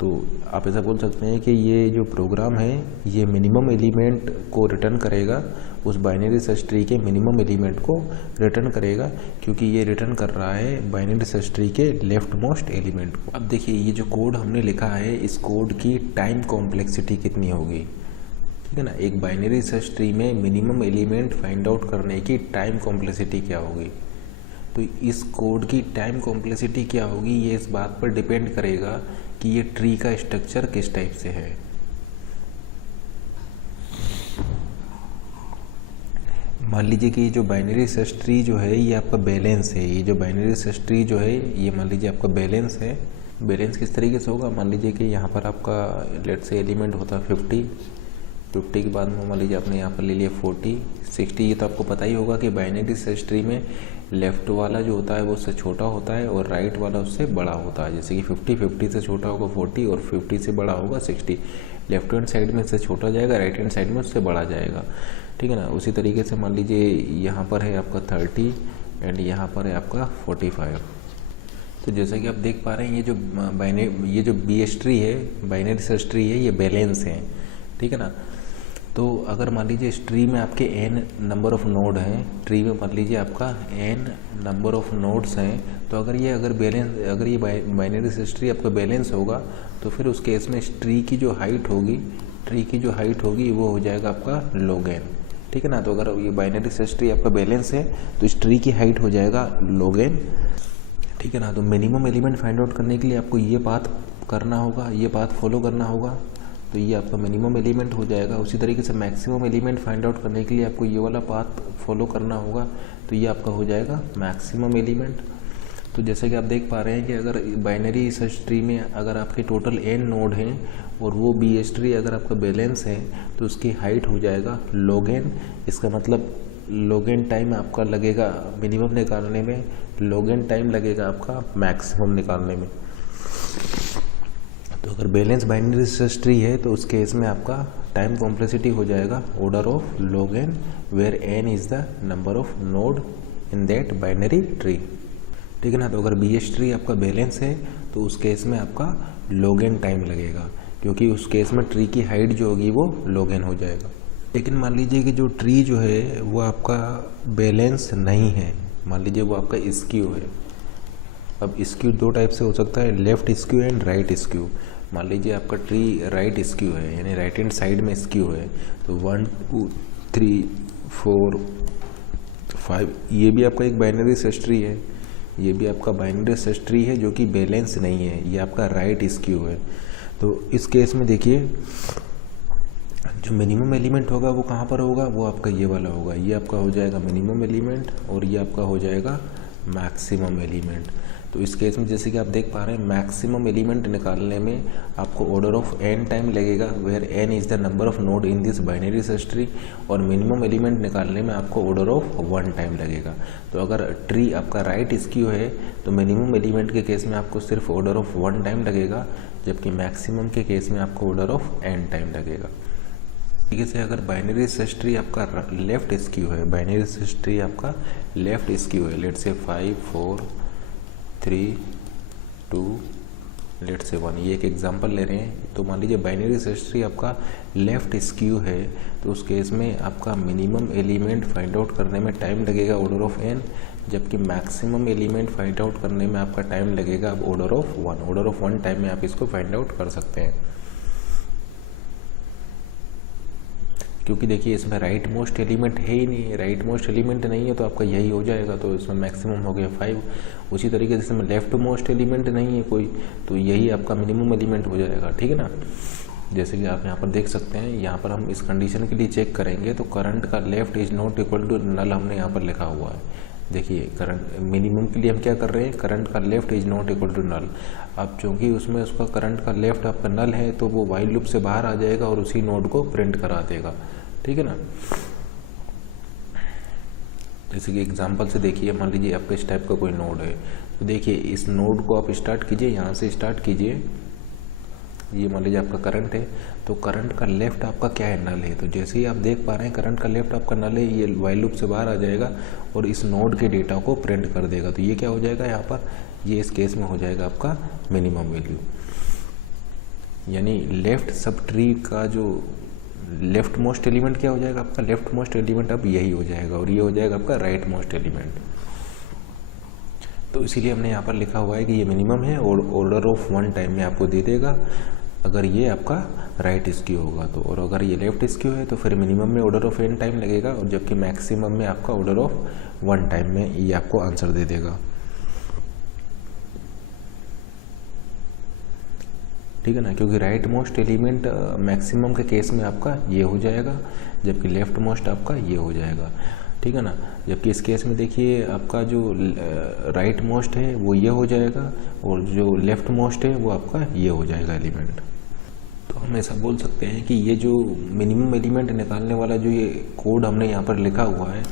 तो आप ऐसा बोल सकते हैं कि ये जो प्रोग्राम है ये मिनिमम एलिमेंट को रिटर्न करेगा, उस बाइनरी सर्च ट्री के मिनिमम एलिमेंट को रिटर्न करेगा, क्योंकि ये रिटर्न कर रहा है बाइनरी सर्च ट्री के लेफ्ट मोस्ट एलिमेंट को। अब देखिए ये जो कोड हमने लिखा है, इस कोड की टाइम कॉम्प्लेक्सिटी कितनी होगी, ठीक है ना। एक बाइनरी सर्च ट्री में मिनिमम एलिमेंट फाइंड आउट करने की टाइम कॉम्प्लेक्सिटी क्या होगी। तो इस कोड की टाइम कॉम्प्लेक्सिटी क्या होगी ये इस बात पर डिपेंड करेगा कि ये ट्री का स्ट्रक्चर किस टाइप से है। मान लीजिए कि ये जो बाइनरी सर्च ट्री जो है ये आपका बैलेंस है। ये जो बाइनरी सर्च ट्री जो है ये मान लीजिए आपका बैलेंस है। बैलेंस किस तरीके से होगा, मान लीजिए कि यहाँ पर आपका लेट से एलिमेंट होता है 50 के बाद में मान लीजिए आपने यहाँ पर ले लिया 40, 60। ये तो आपको पता ही होगा कि बाइनरी सर्च ट्री में लेफ्ट वाला जो होता है वो उससे छोटा होता है और राइट वाला उससे बड़ा होता है। जैसे कि 50 से छोटा होगा 40 और 50 से बड़ा होगा 60। लेफ्ट हैंड साइड में इससे छोटा जाएगा, राइट हैंड साइड में उससे बड़ा जाएगा, ठीक है ना। उसी तरीके से मान लीजिए यहाँ पर है आपका 30 एंड यहाँ पर है आपका 45। तो जैसा कि आप देख पा रहे हैं ये जो बी एस ट्री है, बाइनरी सर्च ट्री है, ये बैलेंस है, ठीक है ना। तो अगर मान लीजिए इस ट्री में आपके n नंबर ऑफ नोड हैं, ट्री में मान लीजिए आपका n नंबर ऑफ नोड्स हैं, तो अगर ये बाइनरी सर्च ट्री आपका बैलेंस होगा तो फिर उस केस में इस ट्री की जो हाइट होगी वो हो जाएगा आपका log n, ठीक है ना। तो अगर ये बाइनरी सर्च ट्री आपका बैलेंस है तो इस ट्री की हाइट हो जाएगा log n, ठीक है ना। तो मिनिमम एलिमेंट फाइंड आउट करने के लिए आपको ये पाथ करना होगा, ये पाथ फॉलो करना होगा, तो ये आपका मिनिमम एलिमेंट हो जाएगा। उसी तरीके से मैक्सिमम एलिमेंट फाइंड आउट करने के लिए आपको ये वाला पाथ फॉलो करना होगा, तो ये आपका हो जाएगा मैक्सिमम एलिमेंट। तो जैसे कि आप देख पा रहे हैं कि अगर बाइनरी सर्च ट्री में अगर आपके टोटल n नोड हैं और वो बी एस ट्री अगर आपका बैलेंस है तो उसकी हाइट हो जाएगा log n। इसका मतलब log n टाइम आपका लगेगा मिनिमम निकालने में, log n टाइम लगेगा आपका मैक्सिमम निकालने में। तो अगर बैलेंस बाइनरी सर्च ट्री है तो उस केस में आपका टाइम कॉम्प्लेक्सिटी हो जाएगा order of log n, where n is the number of node in that binary tree, ठीक है ना। तो अगर बी एस ट्री आपका बैलेंस है तो उस केस में आपका log n टाइम लगेगा, क्योंकि उस केस में ट्री की हाइट जो होगी वो log n हो जाएगा। लेकिन मान लीजिए कि जो ट्री जो है वो आपका बैलेंस नहीं है, मान लीजिए वो आपका स्क्यू है। अब स्क्यू दो टाइप से हो सकता है, left skew and right skew. मान लीजिए आपका ट्री राइट स्क्यू है, यानी राइट हैंड साइड में स्क्यू है, तो 1 2 3 4 5 ये भी आपका एक बाइनरी सर्च ट्री है, ये भी आपका बाइनरी सर्च ट्री है जो कि बैलेंस नहीं है, ये आपका राइट स्क्यू है। तो इस केस में देखिए जो मिनिमम एलिमेंट होगा वो कहाँ पर होगा, वो आपका ये वाला होगा, ये आपका हो जाएगा मिनिमम एलिमेंट और ये आपका हो जाएगा मैक्सिमम एलिमेंट। तो इस केस में जैसे कि आप देख पा रहे हैं मैक्सिमम एलिमेंट निकालने में आपको ऑर्डर ऑफ n टाइम लगेगा, where n is the number of node in this binary search tree, और मिनिमम एलिमेंट निकालने में आपको ऑर्डर ऑफ 1 टाइम लगेगा। तो अगर ट्री आपका राइट स्क्यू है तो मिनिमम एलिमेंट के केस में आपको सिर्फ ऑर्डर ऑफ 1 टाइम लगेगा, जबकि मैक्सिमम के केस में आपको ऑर्डर ऑफ n टाइम लगेगा। ठीक है, अगर बाइनरी सर्च ट्री आपका लेफ्ट स्क्यू है, बाइनरी सर्च ट्री आपका लेफ्ट स्क्यू है, लेट्स से 5 4 3 2 लेट्स से 1, ये एक एग्जांपल ले रहे हैं। तो मान लीजिए बाइनरी सर्च ट्री आपका लेफ्ट स्क्यू है, तो उस केस में आपका मिनिमम एलिमेंट फाइंड आउट करने में टाइम लगेगा ऑर्डर ऑफ n, जबकि मैक्सिमम एलिमेंट फाइंड आउट करने में आपका टाइम लगेगा order of 1। Order of 1 time में आप इसको फाइंड आउट कर सकते हैं, क्योंकि देखिए इसमें राइट मोस्ट एलिमेंट है ही नहीं, राइट मोस्ट एलिमेंट नहीं है तो आपका यही हो जाएगा, तो इसमें मैक्सिमम हो गया 5। उसी तरीके से इसमें लेफ्ट मोस्ट एलिमेंट नहीं है कोई, तो यही आपका मिनिमम एलिमेंट हो जाएगा। ठीक है ना, जैसे कि आप यहाँ पर देख सकते हैं, यहाँ पर हम इस कंडीशन के लिए चेक करेंगे तो करंट का left is not equal to null हमने यहाँ पर लिखा हुआ है। देखिए करंट मिनिमम के लिए हम क्या कर रहे हैं, करंट का left is not equal to null. अब चूँकि उसमें उसका करंट का लेफ्ट आपका नल है तो वो वाइल लूप से बाहर आ जाएगा और उसी नोड को प्रिंट करा देगा। ठीक है ना, जैसे कि एग्जांपल से देखिए, मान लीजिए आपका इस टाइप का कोई नोड है, तो देखिए इस नोड को आप स्टार्ट कीजिए, यहाँ से स्टार्ट कीजिए, ये मान लीजिए आपका करंट है, तो करंट का लेफ्ट आपका क्या है, नल है। तो जैसे ही आप देख पा रहे हैं करंट का लेफ्ट आपका नल है, ये वाइल लूप से बाहर आ जाएगा और इस नोड के डेटा को प्रिंट कर देगा। तो ये क्या हो जाएगा यहाँ पर, ये इस केस में हो जाएगा आपका मिनिमम वैल्यू, यानी लेफ्ट सब ट्री का जो लेफ्ट मोस्ट एलिमेंट क्या हो जाएगा आपका, लेफ्ट मोस्ट एलिमेंट अब यही हो जाएगा और ये हो जाएगा आपका राइट मोस्ट एलिमेंट। तो इसीलिए हमने यहाँ पर लिखा हुआ है कि ये मिनिमम है और ऑर्डर ऑफ 1 टाइम में आपको दे देगा अगर ये आपका राइट स्क्यू होगा तो, और अगर ये लेफ्ट स्क्यू है तो फिर मिनिमम में ऑर्डर ऑफ n टाइम लगेगा और जबकि मैक्सिमम में आपका ऑर्डर ऑफ 1 टाइम में ये आपको आंसर दे देगा। ठीक है ना, क्योंकि राइट मोस्ट एलिमेंट मैक्सिमम के केस में आपका ये हो जाएगा, जबकि लेफ्ट मोस्ट आपका ये हो जाएगा। ठीक है ना, जबकि इस केस में देखिए आपका जो राइट मोस्ट है वो ये हो जाएगा और जो लेफ्ट मोस्ट है वो आपका ये हो जाएगा एलिमेंट। तो हम ऐसा बोल सकते हैं कि ये जो मिनिमम एलिमेंट निकालने वाला जो ये कोड हमने यहाँ पर लिखा हुआ है,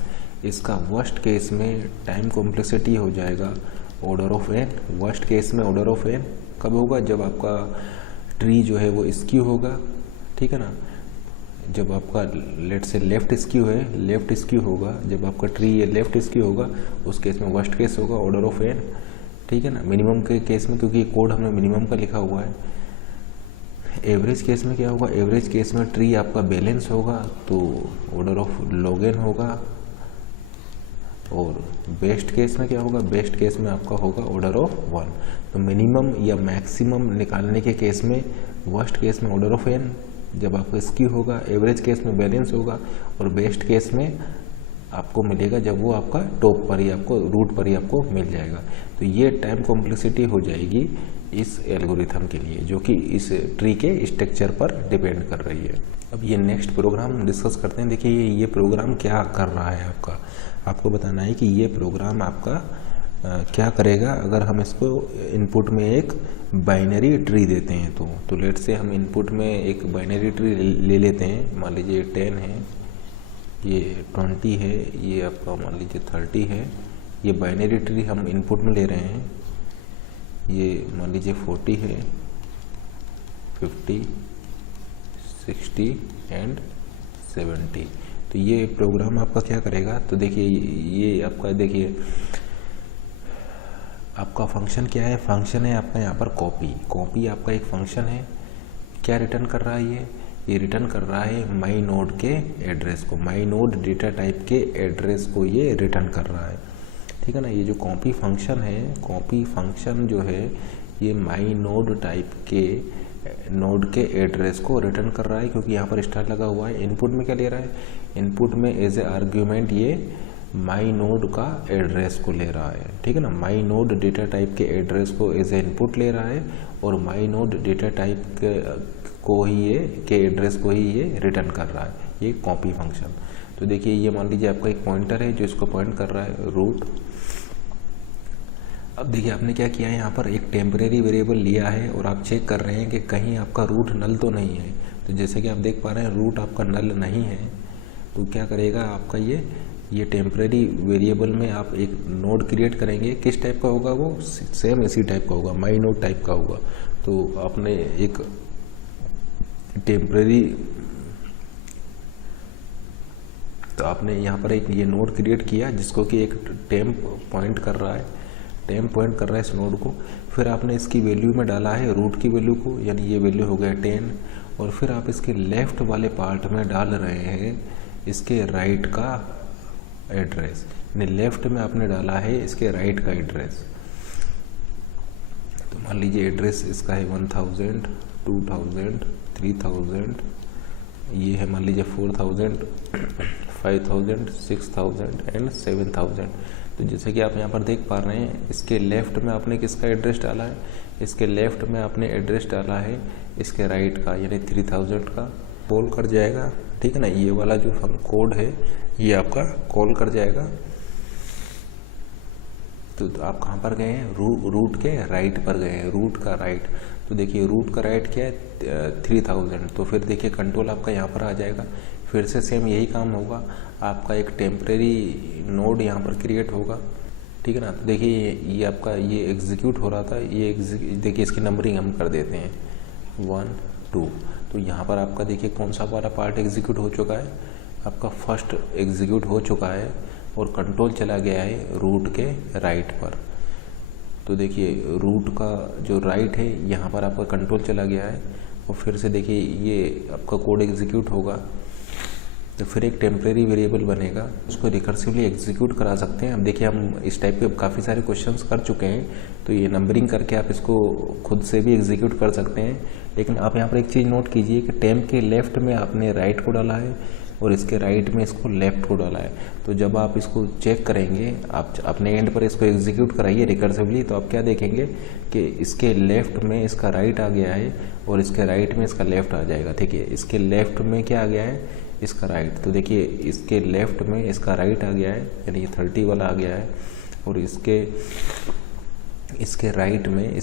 इसका वर्स्ट केस में टाइम कॉम्प्लेक्सिटी हो जाएगा order of n। Worst case में ऑर्डर ऑफ n कब होगा, जब आपका ट्री जो है वो स्क्यू होगा। ठीक है ना, जब आपका लेट से लेफ्ट स्क्यू है, लेफ्ट स्क्यू होगा, जब आपका ट्री ये लेफ्ट स्क्यू होगा उस केस में वर्स्ट केस होगा ऑर्डर ऑफ n। ठीक है ना, मिनिमम के केस में क्योंकि ये कोड हमने मिनिमम का लिखा हुआ है। एवरेज केस में क्या होगा, एवरेज केस में ट्री आपका बैलेंस होगा तो ऑर्डर ऑफ log n होगा, और बेस्ट केस में क्या होगा, बेस्ट केस में आपका होगा ऑर्डर ऑफ 1। तो मिनिमम या मैक्सिमम निकालने के केस में वर्स्ट केस में ऑर्डर ऑफ n जब आपका स्क्यू होगा, एवरेज केस में बैलेंस होगा और बेस्ट केस में आपको मिलेगा जब वो आपका टॉप पर ही आपको रूट पर ही आपको मिल जाएगा। तो ये टाइम कॉम्प्लेक्सिटी हो जाएगी इस एल्गोरिथम के लिए, जो कि इस ट्री के स्ट्रक्चर पर डिपेंड कर रही है। अब ये नेक्स्ट प्रोग्राम डिस्कस करते हैं। देखिए ये प्रोग्राम क्या कर रहा है, आपको बताना है कि ये प्रोग्राम आपका क्या करेगा अगर हम इसको इनपुट में एक बाइनरी ट्री देते हैं। तो लेट से हम इनपुट में एक बाइनरी ट्री ले लेते हैं, मान लीजिए 10 है, ये 20 है, ये आपका मान लीजिए 30 है। ये बाइनरी ट्री हम इनपुट में ले रहे हैं, ये मान लीजिए 40 है, 50, 60 एंड 70। तो ये प्रोग्राम आपका क्या करेगा, तो देखिए ये आपका देखिए आपका फंक्शन क्या है, फंक्शन है आपका यहाँ पर कॉपी आपका एक फंक्शन है। क्या रिटर्न कर रहा है ये रिटर्न कर रहा है माई नोड के एड्रेस को, माई नोड डेटा टाइप के एड्रेस को ये रिटर्न कर रहा है। ठीक है ना, ये जो कॉपी फंक्शन है, कॉपी फंक्शन जो है ये माई नोड टाइप के नोड के एड्रेस को रिटर्न कर रहा है, क्योंकि यहाँ पर स्टार लगा हुआ है। इनपुट में क्या ले रहा है, इनपुट में एज ए आर्ग्यूमेंट ये माई नोड का एड्रेस को ले रहा है, ठीक है ना। माई नोड डेटा टाइप के एड्रेस को एज ए इनपुट ले रहा है और माई नोड डेटा टाइप को ही ये के एड्रेस को ही ये रिटर्न कर रहा है, ये कॉपी फंक्शन। तो देखिए ये मान लीजिए आपका एक पॉइंटर है जो इसको पॉइंट कर रहा है रूट। अब देखिए आपने क्या किया है, यहाँ पर एक टेम्परेरी वेरिएबल लिया है और आप चेक कर रहे हैं कि कहीं आपका रूट नल तो नहीं है। तो जैसे कि आप देख पा रहे हैं रूट आपका नल नहीं है, तो क्या करेगा आपका ये टेम्परेरी वेरिएबल में आप एक नोड क्रिएट करेंगे। किस टाइप का होगा वो, सेम इसी टाइप का होगा, माई नोड टाइप का होगा। तो आपने एक टेम्परेरी, तो आपने यहाँ पर एक ये नोड क्रिएट किया जिसको कि एक टेम्प पॉइंट कर रहा है, टेम्प पॉइंट कर रहा है इस नोड को। फिर आपने इसकी वैल्यू में डाला है रूट की वैल्यू को, यानी ये वैल्यू हो गया 10। और फिर आप इसके लेफ्ट वाले पार्ट में डाल रहे हैं इसके राइट का एड्रेस, यानी लेफ्ट में आपने डाला है इसके राइट का एड्रेस। तो मान लीजिए एड्रेस इसका है 1000, 2000, 3000, ये है मान लीजिए 4000, 5000, 6000 एंड 7000। तो जैसे कि आप यहाँ पर देख पा रहे हैं इसके लेफ्ट में आपने किसका एड्रेस डाला है, इसके लेफ्ट में आपने एड्रेस डाला है इसके राइट का, यानी 3000 का। कॉल कर जाएगा, ठीक है ना। ये वाला जो कोड है ये आपका कॉल कर जाएगा। तो आप कहाँ पर गए हैं, रूट के राइट पर गए हैं, रूट का राइट। तो देखिए रूट का राइट क्या है 3000। तो फिर देखिए कंट्रोल आपका यहाँ पर आ जाएगा। फिर से सेम यही काम होगा, आपका एक टेम्परेरी नोड यहाँ पर क्रिएट होगा, ठीक है ना। तो देखिए ये आपका ये एग्जीक्यूट हो रहा था, ये देखिए इसकी नंबरिंग हम कर देते हैं 1 2। तो यहाँ पर आपका देखिए कौन सा वाला पार्ट एग्जीक्यूट हो चुका है, आपका फर्स्ट एग्जीक्यूट हो चुका है और कंट्रोल चला गया है रूट के राइट पर। तो देखिए रूट का जो राइट है यहाँ पर आपका कंट्रोल चला गया है और फिर से देखिए ये आपका कोड एग्जीक्यूट होगा। तो फिर एक टेम्परेरी वेरिएबल बनेगा, उसको रिकर्सिवली एग्जीक्यूट करा सकते हैं। अब देखिए हम इस टाइप के काफ़ी सारे क्वेश्चंस कर चुके हैं, तो ये नंबरिंग करके आप इसको खुद से भी एग्जीक्यूट कर सकते हैं। लेकिन आप यहाँ पर एक चीज़ नोट कीजिए कि टेम्प के लेफ्ट में आपने राइट को डाला है और इसके राइट में इसको लेफ्ट को डाला है। तो जब आप इसको चेक करेंगे, आप अपने एंड पर इसको एग्जीक्यूट कराइए रिकर्सिवली, तो आप क्या देखेंगे कि इसके लेफ्ट में इसका राइट आ गया है और इसके राइट में इसका लेफ्ट आ जाएगा, ठीक है। इसके लेफ्ट में क्या आ गया है, इसका राइट। तो देखिए इसके लेफ्ट में इसका राइट आ गया है, यानी ये 30 वाला आ गया है। और इसके राइट में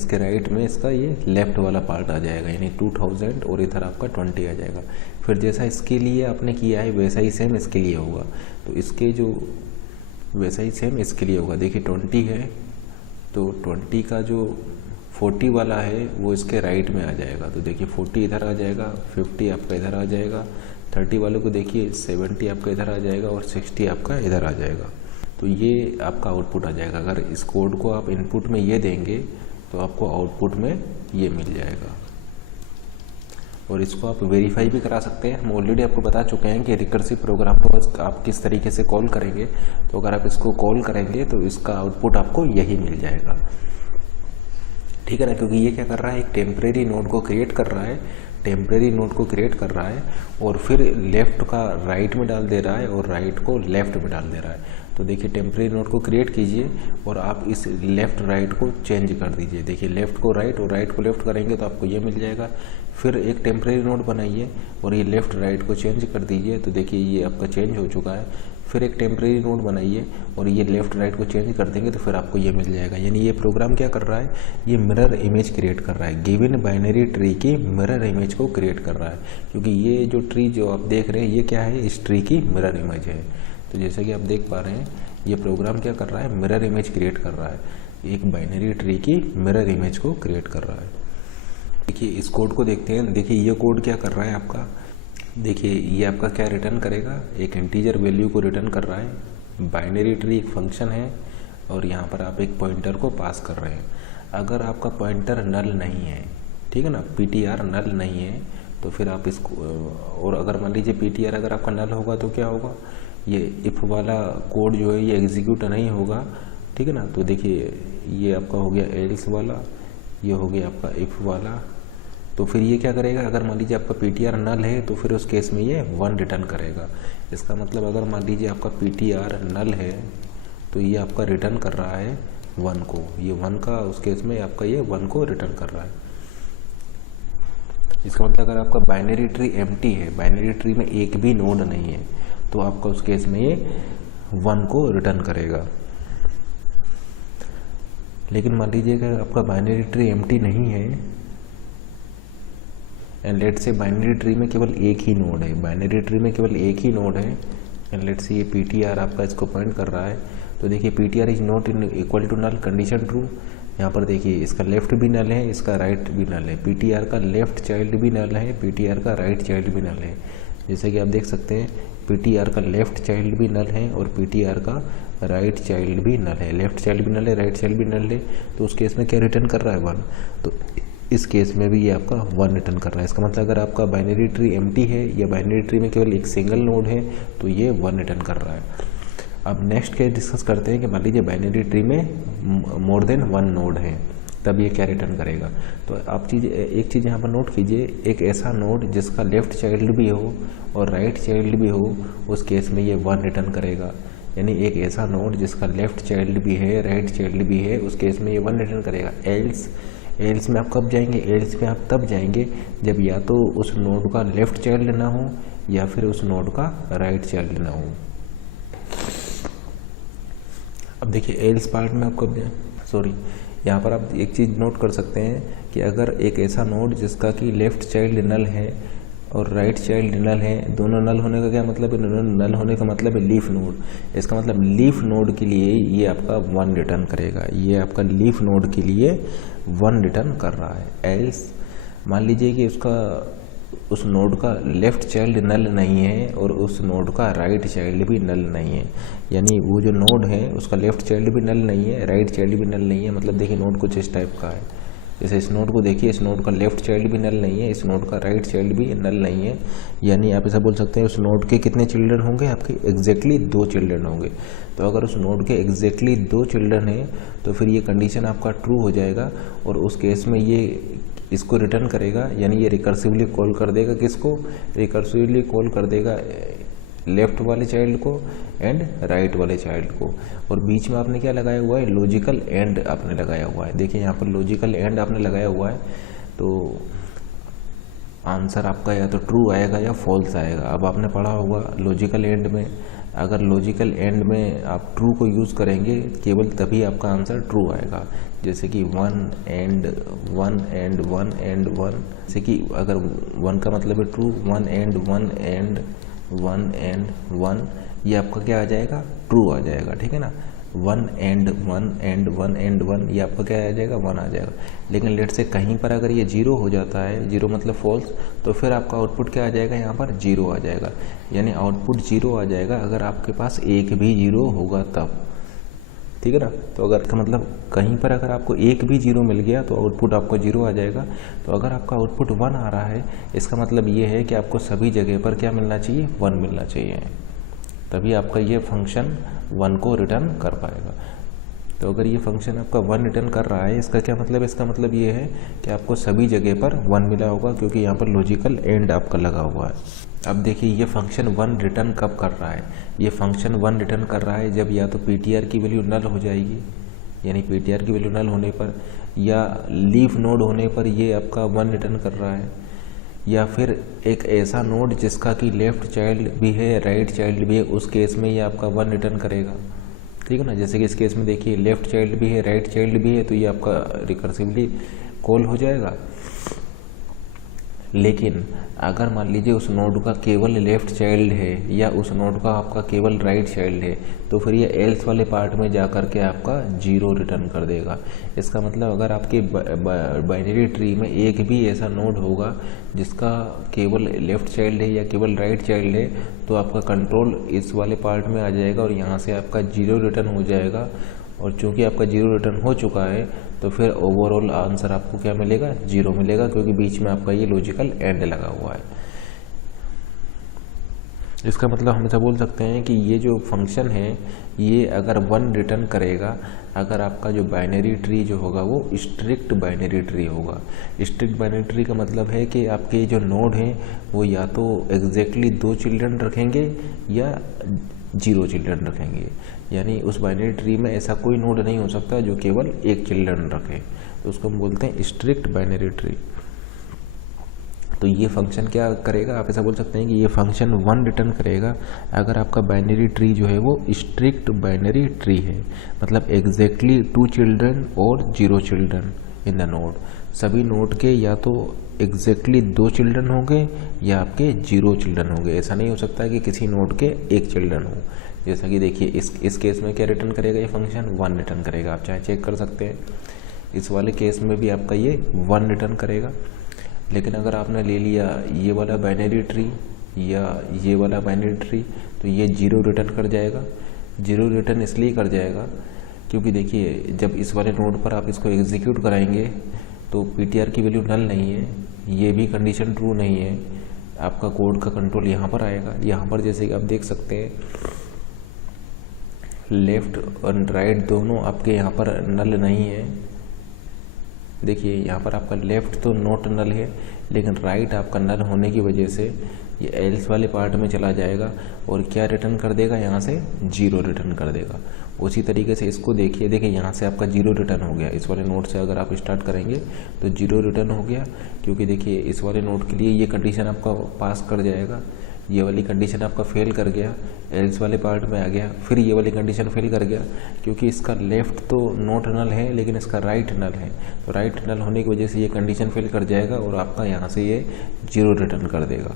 इसका ये लेफ्ट वाला पार्ट आ जाएगा, यानी 2000 और इधर आपका 20 आ जाएगा। फिर जैसा इसके लिए आपने किया है वैसा ही सेम इसके लिए होगा। तो इसके जो वैसा ही सेम इसके लिए होगा। देखिए 20 है तो 20 का जो 40 वाला है वो इसके राइट में आ जाएगा। तो देखिए 40 इधर आ जाएगा, 50 आपका इधर आ जाएगा, 30 वाले को देखिए 70 आपका इधर आ जाएगा और 60 आपका इधर आ जाएगा। तो ये आपका आउटपुट आ जाएगा। अगर इस कोड को आप इनपुट में ये देंगे तो आपको आउटपुट में ये मिल जाएगा। और इसको आप वेरीफाई भी करा सकते हैं। हम ऑलरेडी आपको बता चुके हैं कि रिकर्सिव प्रोग्राम को आप किस तरीके से कॉल करेंगे। तो अगर आप इसको कॉल करेंगे तो इसका आउटपुट आपको यही मिल जाएगा, ठीक है ना। क्योंकि ये क्या कर रहा है, एक टेम्परेरी नोड को क्रिएट कर रहा है, और फिर लेफ्ट का राइट में डाल दे रहा है और राइट को लेफ्ट में डाल दे रहा है। तो देखिए टेम्परेरी नोड को क्रिएट कीजिए और आप इस लेफ्ट राइट को चेंज कर दीजिए। देखिए लेफ्ट को राइट और राइट को लेफ्ट करेंगे तो आपको ये मिल जाएगा। फिर एक टेम्परेरी नोड बनाइए और ये लेफ्ट राइट को चेंज कर दीजिए। तो देखिए ये आपका चेंज हो चुका है। फिर एक टेम्परेरी नोड बनाइए और ये लेफ्ट राइट को चेंज कर देंगे तो फिर आपको ये मिल जाएगा। यानी ये प्रोग्राम क्या कर रहा है, ये मिरर इमेज क्रिएट कर रहा है, गिवन बाइनरी ट्री की मिरर इमेज को क्रिएट कर रहा है। क्योंकि ये जो ट्री जो आप देख रहे हैं ये क्या है, इस ट्री की मिरर इमेज है। तो जैसे कि आप देख पा रहे हैं ये प्रोग्राम क्या कर रहा है, मिरर इमेज क्रिएट कर रहा है, एक बाइनरी ट्री की मिरर इमेज को क्रिएट कर रहा है। देखिए इस कोड को देखते हैं। देखिए ये कोड क्या कर रहा है आपका, देखिए ये आपका क्या रिटर्न करेगा, एक इंटीजर वैल्यू को रिटर्न कर रहा है। बाइनरी ट्री एक फंक्शन है और यहाँ पर आप एक पॉइंटर को पास कर रहे हैं। अगर आपका पॉइंटर नल नहीं है, ठीक है ना, PTR नल नहीं है, तो फिर आप इसको, और अगर मान लीजिए PTR अगर आपका नल होगा तो क्या होगा, ये इफ़ वाला कोड जो है ये एग्जीक्यूट नहीं होगा, ठीक है ना। तो देखिए ये आपका हो गया एल्स वाला, ये हो गया आपका इफ़ वाला, तो फिर ये क्या करेगा, अगर मान लीजिए आपका पीटीआर नल है तो फिर उस केस में ये 1 रिटर्न करेगा। इसका मतलब अगर मान लीजिए आपका पीटीआर नल है तो ये आपका रिटर्न कर रहा है 1 को, ये 1 का उस केस में आपका ये 1 को रिटर्न कर रहा है। इसका मतलब अगर आपका बाइनरी ट्री एम्प्टी है, बाइनरी ट्री में एक भी नोड नहीं है, तो आपका उस केस में ये 1 को रिटर्न करेगा। लेकिन मान लीजिए अगर आपका बाइनरी ट्री एम्प्टी नहीं है एंड लेट से बाइनरी ट्री में केवल एक ही नोड है, बाइनरी ट्री में केवल एक ही नोड है एंड लेट से ये पीटीआर आपका इसको पॉइंट कर रहा है, तो देखिए PTR is not in equal to null, condition true. यहाँ पर देखिए इसका लेफ्ट भी नल है, इसका राइट भी नल है, पीटीआर का लेफ्ट चाइल्ड भी नल है, पीटीआर का राइट चाइल्ड भी नल है। जैसे कि आप देख सकते हैं पीटीआर का लेफ्ट चाइल्ड भी नल है और पीटीआर का राइट चाइल्ड भी नल है, लेफ्ट चाइल्ड भी नल है, राइट चाइल्ड भी नल है, तो उस केस में क्या रिटर्न कर रहा है 1। तो इस केस में भी ये आपका 1 रिटर्न कर रहा है। इसका मतलब अगर आपका बाइनरी ट्री एम्प्टी है या बाइनरी ट्री में केवल एक सिंगल नोड है तो ये 1 रिटर्न कर रहा है। अब नेक्स्ट केस डिस्कस करते हैं कि मान लीजिए बाइनरी ट्री में मोर देन 1 नोड है, तब ये क्या रिटर्न करेगा। तो आप एक चीज़ यहाँ पर नोट कीजिए, एक ऐसा नोड जिसका लेफ्ट चाइल्ड भी हो और राइट चाइल्ड भी हो, उस केस में ये 1 रिटर्न करेगा। यानी एक ऐसा नोड जिसका लेफ्ट चाइल्ड भी है, राइट चाइल्ड भी है, उस केस में ये 1 रिटर्न करेगा। एल्स में आप कब जाएंगे, एल्स में आप तब जाएंगे जब या तो उस नोड का लेफ्ट चाइल्ड ना हो या फिर उस नोड का राइट चाइल्ड ना हो। अब देखिए एल्स पार्ट में आप कब जाए, यहाँ पर आप एक चीज़ नोट कर सकते हैं कि अगर एक ऐसा नोड जिसका कि लेफ्ट चाइल्ड नल है और राइट चाइल्ड नल है, दोनों नल होने का क्या मतलब है, नल होने का मतलब है लीफ नोड। इसका मतलब लीफ नोड के लिए ये आपका 1 रिटर्न करेगा, ये आपका लीफ नोड के लिए 1 रिटर्न कर रहा है। एल्स मान लीजिए कि उस नोड का लेफ्ट चाइल्ड नल नहीं है और उस नोड का राइट चाइल्ड भी नल नहीं है, यानी वो जो नोड है उसका लेफ्ट चाइल्ड भी नल नहीं है, राइट चाइल्ड भी नल नहीं है। मतलब देखिए नोड कुछ इस टाइप का है, जैसे इस नोड को देखिए, इस नोड का लेफ्ट चाइल्ड भी नल नहीं है, इस नोड का राइट चाइल्ड भी नल नहीं है। यानी आप ऐसा बोल सकते हैं उस नोड के कितने चिल्ड्रन होंगे, आपके एग्जैक्टली 2 चिल्ड्रन होंगे। तो अगर उस नोड के एग्जैक्टली 2 चिल्ड्रन हैं तो फिर ये कंडीशन आपका ट्रू हो जाएगा और उस केस में ये इसको रिटर्न करेगा, यानी ये रिकर्सिवली कॉल कर देगा, किसको, रिकर्सिवली कॉल कर देगा लेफ्ट वाले चाइल्ड को एंड राइट वाले चाइल्ड को। और बीच में आपने क्या लगाया हुआ है, लॉजिकल एंड आपने लगाया हुआ है। देखिए यहाँ पर लॉजिकल एंड आपने लगाया हुआ है, तो आंसर आपका या तो ट्रू आएगा या फॉल्स आएगा। अब आपने पढ़ा होगा लॉजिकल एंड में, अगर लॉजिकल एंड में आप ट्रू को यूज़ करेंगे केवल तभी आपका आंसर ट्रू आएगा। जैसे कि 1 एंड 1 एंड 1 एंड 1, जैसे कि अगर 1 का मतलब है ट्रू, 1 एंड 1 एंड 1 एंड 1, ये आपका क्या आ जाएगा, ट्रू आ जाएगा, ठीक है ना। 1 एंड 1 एंड 1 एंड 1, ये आपका क्या आ जाएगा, 1 आ जाएगा। लेकिन लेट से कहीं पर अगर ये 0 हो जाता है, 0 मतलब फॉल्स, तो फिर आपका आउटपुट क्या आ जाएगा, यहाँ पर 0 आ जाएगा। यानी आउटपुट 0 आ जाएगा अगर आपके पास एक भी 0 होगा तब, ठीक है ना। तो अगर का मतलब कहीं पर अगर आपको एक भी 0 मिल गया तो आउटपुट आपको 0 आ जाएगा। तो अगर आपका आउटपुट 1 आ रहा है, इसका मतलब ये है कि आपको सभी जगह पर क्या मिलना चाहिए, 1 मिलना चाहिए, तभी आपका ये फंक्शन 1 को रिटर्न कर पाएगा। तो अगर ये फंक्शन आपका 1 रिटर्न कर रहा है, इसका क्या मतलब है, इसका मतलब ये है कि आपको सभी जगह पर 1 मिला होगा, क्योंकि यहाँ पर लॉजिकल एंड आपका लगा हुआ है। अब देखिए ये फंक्शन 1 रिटर्न कब कर रहा है, ये फंक्शन 1 रिटर्न कर रहा है जब या तो पीटीआर की वैल्यू नल हो जाएगी, यानी पीटीआर की वैल्यू नल होने पर, या लीफ नोड होने पर ये आपका 1 रिटर्न कर रहा है, या फिर एक ऐसा नोड जिसका कि लेफ्ट चाइल्ड भी है, राइट चाइल्ड भी है, उस केस में ये आपका 1 रिटर्न करेगा, ठीक है ना। जैसे कि इस केस में देखिए लेफ्ट चाइल्ड भी है, राइट चाइल्ड भी है, तो ये आपका रिकर्सिवली कॉल हो जाएगा। लेकिन अगर मान लीजिए उस नोड का केवल लेफ्ट चाइल्ड है या उस नोड का आपका केवल राइट चाइल्ड है, तो फिर ये एल्स वाले पार्ट में जा कर के आपका 0 रिटर्न कर देगा। इसका मतलब अगर आपके बाइनरी ट्री में एक भी ऐसा नोड होगा जिसका केवल लेफ्ट चाइल्ड है या केवल राइट चाइल्ड है, तो आपका कंट्रोल इस वाले पार्ट में आ जाएगा और यहाँ से आपका 0 रिटर्न हो जाएगा। और चूंकि आपका 0 रिटर्न हो चुका है तो फिर ओवरऑल आंसर आपको क्या मिलेगा, 0 मिलेगा, क्योंकि बीच में आपका ये लॉजिकल एंड लगा हुआ है। इसका मतलब हम ऐसा बोल सकते हैं कि ये जो फंक्शन है ये अगर 1 रिटर्न करेगा अगर आपका जो बाइनरी ट्री जो होगा वो स्ट्रिक्ट बाइनरी ट्री होगा। स्ट्रिक्ट बाइनरी ट्री का मतलब है कि आपके जो नोड हैं वो या तो एग्जैक्टली 2 चिल्ड्रन रखेंगे या 0 चिल्ड्रन रखेंगे, यानी उस बाइनरी ट्री में ऐसा कोई नोड नहीं हो सकता जो केवल 1 चिल्ड्रन रखे, तो उसको हम बोलते हैं स्ट्रिक्ट बाइनरी ट्री। तो ये फंक्शन क्या करेगा, आप ऐसा बोल सकते हैं कि ये फंक्शन 1 रिटर्न करेगा अगर आपका बाइनरी ट्री जो है वो स्ट्रिक्ट बाइनरी ट्री है, मतलब एग्जैक्टली 2 चिल्ड्रन और 0 चिल्ड्रन इन द नोड। सभी नोड के या तो एग्जैक्टली 2 चिल्ड्रन होंगे या आपके 0 चिल्ड्रन होंगे। ऐसा नहीं हो सकता कि किसी नोड के 1 चिल्ड्रन हो। जैसा कि देखिए इस केस में क्या रिटर्न करेगा ये फंक्शन 1 रिटर्न करेगा, आप चाहे चेक कर सकते हैं। इस वाले केस में भी आपका ये 1 रिटर्न करेगा। लेकिन अगर आपने ले लिया ये वाला बाइनरी ट्री या ये वाला बाइनरी ट्री तो ये 0 रिटर्न कर जाएगा। 0 रिटर्न इसलिए कर जाएगा क्योंकि देखिए जब इस वाले नोड पर आप इसको एग्जीक्यूट कराएंगे तो पीटीआर की वैल्यू नल नहीं है, ये भी कंडीशन ट्रू नहीं है, आपका कोड का कंट्रोल यहाँ पर आएगा। यहाँ पर जैसे कि आप देख सकते हैं लेफ्ट और राइट दोनों आपके यहाँ पर नल नहीं है। देखिए यहाँ पर आपका लेफ्ट तो नॉट नल है लेकिन राइट आपका नल होने की वजह से ये एल्स वाले पार्ट में चला जाएगा और क्या रिटर्न कर देगा, यहाँ से 0 रिटर्न कर देगा। उसी तरीके से इसको देखिए यहाँ से आपका 0 रिटर्न हो गया। इस वाले नोड से अगर आप स्टार्ट करेंगे तो 0 रिटर्न हो गया क्योंकि देखिए इस वाले नोड के लिए ये कंडीशन आपका पास कर जाएगा, ये वाली कंडीशन आपका फेल कर गया, एल्स वाले पार्ट में आ गया, फिर ये वाली कंडीशन फेल कर गया क्योंकि इसका लेफ्ट तो नॉट नल है लेकिन इसका राइट नल है, तो राइट नल होने की वजह से ये कंडीशन फेल कर जाएगा और आपका यहाँ से ये 0 रिटर्न कर देगा।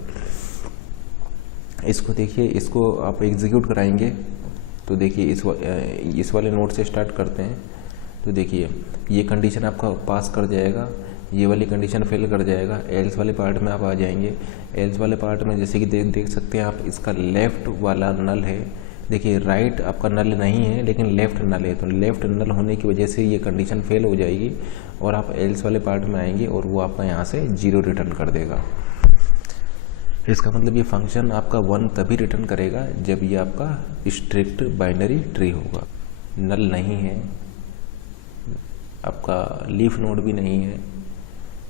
इसको देखिए, इसको आप एग्जीक्यूट कराएंगे तो देखिए इस वाले नोड से स्टार्ट करते हैं तो देखिए ये कंडीशन आपका पास कर जाएगा, ये वाली कंडीशन फेल कर जाएगा। एल्स वाले पार्ट में आप आ जाएंगे। एल्स वाले पार्ट में जैसे कि देख सकते हैं आप, इसका लेफ़्ट वाला नल है। देखिए राइट आपका नल नहीं है लेकिन लेफ़्ट नल है, तो लेफ़्ट नल होने की वजह से ये कंडीशन फेल हो जाएगी और आप एल्स वाले पार्ट में आएंगे और वो आपका यहाँ से 0 रिटर्न कर देगा। इसका मतलब ये फंक्शन आपका 1 तभी रिटर्न करेगा जब ये आपका स्ट्रिक्ट बाइनरी ट्री होगा। नल नहीं है, आपका लीफ नोड भी नहीं है।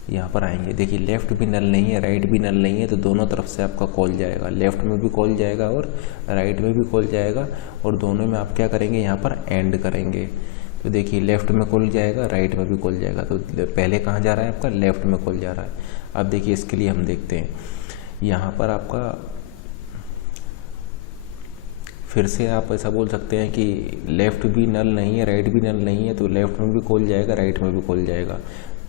यहाँ पर आएंगे, देखिए लेफ़्ट भी नल नहीं है, राइट भी नल नहीं है, तो दोनों तरफ से आपका कॉल जाएगा, लेफ़्ट में भी कॉल जाएगा और राइट में भी कॉल जाएगा और दोनों में आप क्या करेंगे, यहाँ पर एंड करेंगे। तो देखिए लेफ़्ट में कॉल जाएगा, राइट में भी कॉल जाएगा, तो पहले कहाँ जा रहा है आपका, लेफ़्ट में कॉल जा रहा है। अब देखिए इसके लिए हम देखते हैं, यहाँ पर आपका फिर से आप ऐसा बोल सकते हैं कि लेफ़्ट भी नल नहीं है, राइट भी नल नहीं है, तो लेफ़्ट में भी कॉल जाएगा, राइट में भी कॉल जाएगा।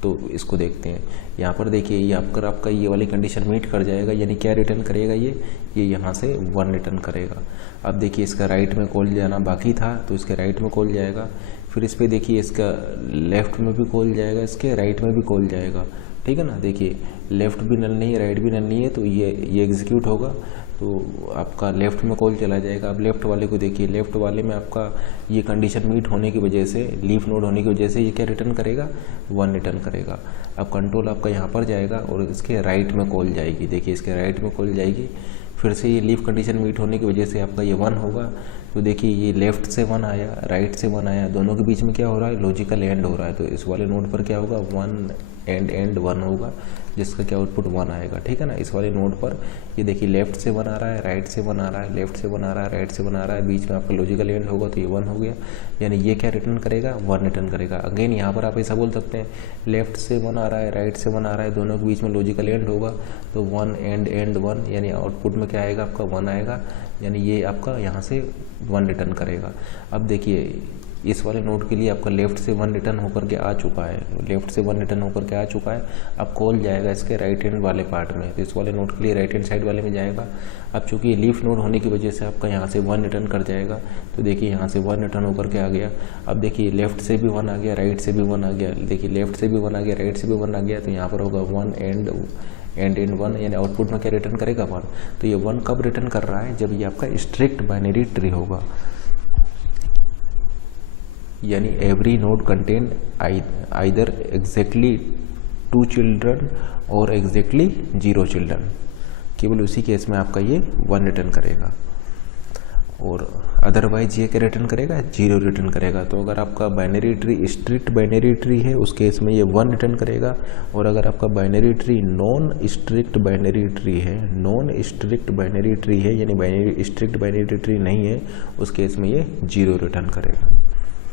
तो इसको देखते हैं, यहाँ पर देखिए ये आपका ये वाली कंडीशन मीट कर जाएगा, यानी क्या रिटर्न करेगा, ये यहाँ से 1 रिटर्न करेगा। अब देखिए इसका राइट में कॉल जाना बाकी था तो इसके राइट में कॉल जाएगा, फिर इस पर देखिए इसका लेफ़्ट में भी कॉल जाएगा, इसके राइट में भी कॉल जाएगा, ठीक है ना। देखिए लेफ़्ट भी नल नहीं है, राइट भी नल नहीं है, तो ये एग्जीक्यूट होगा तो आपका लेफ़्ट में कॉल चला जाएगा। अब लेफ़्ट वाले को देखिए, लेफ़्ट वाले में आपका ये कंडीशन मीट होने की वजह से, लीफ नोड होने की वजह से ये क्या रिटर्न करेगा, 1 रिटर्न करेगा। अब कंट्रोल आपका यहाँ पर जाएगा और इसके राइट में कॉल जाएगी, देखिए इसके राइट में कॉल जाएगी, फिर से ये लीफ कंडीशन मीट होने की वजह से आपका ये 1 होगा। तो देखिए ये लेफ़्ट से 1 आया, राइट से 1 आया, दोनों के बीच में क्या हो रहा है, लॉजिकल एंड हो रहा है, तो इस वाले नोड पर क्या होगा, 1 एंड 1 होगा, जिसका क्या आउटपुट 1 आएगा, ठीक है ना। इस वाले नोड पर ये देखिए लेफ़्ट से 1 आ रहा है, राइट से 1 आ रहा है, लेफ़्ट से 1 आ रहा है, राइट से 1 आ रहा है, बीच में आपका लॉजिकल एंड होगा तो ये 1 हो गया, यानी ये क्या रिटर्न करेगा, 1 रिटर्न करेगा। अगेन यहाँ पर आप ऐसा बोल सकते हैं, लेफ़्ट से 1 आ रहा है, राइट से 1 आ रहा है, दोनों के बीच में लॉजिकल एंड होगा तो 1 एंड 1, यानी आउटपुट में क्या आएगा आपका 1 आएगा, यानी ये आपका यहाँ से 1 रिटर्न करेगा। अब देखिए इस वाले नोड के लिए आपका लेफ़्ट से 1 रिटर्न होकर के आ चुका है, लेफ़्ट से 1 रिटर्न होकर के आ चुका है। अब कॉल जाएगा इसके राइट हैंड वाले पार्ट में, तो इस वाले नोड के लिए राइट हैंड साइड वाले में जाएगा। अब चूंकि ये लीफ नोड होने की वजह से आपका यहाँ से 1 रिटर्न कर जाएगा, तो देखिए यहाँ से 1 रिटर्न होकर के आ गया। अब देखिए लेफ़्ट से भी 1 आ गया, राइट से भी 1 आ गया, देखिए लेफ़्ट से भी 1 आ गया, राइट से भी 1 आ गया, तो यहाँ पर होगा 1 एंड 1, यानी आउटपुट में क्या रिटर्न करेगा 1। तो ये 1 कब रिटर्न कर रहा है, जब ये आपका स्ट्रिक्ट बाइनरी ट्री होगा, यानी every node contain either exactly 2 children और एग्जैक्टली 0 चिल्ड्रन। केवल उसी केस में आपका ये 1 रिटर्न करेगा, और अदरवाइज ये क्या रिटर्न करेगा, 0 रिटर्न करेगा। तो अगर आपका binary tree strict binary tree है उस केस में ये 1 रिटर्न करेगा, और अगर आपका binary tree non strict binary tree है, नॉन स्ट्रिक्ट बाइनरी ट्री है यानी बाइनरी स्ट्रिक्ट बाइनरी ट्री नहीं है, उस केस में ये 0 रिटर्न करेगा।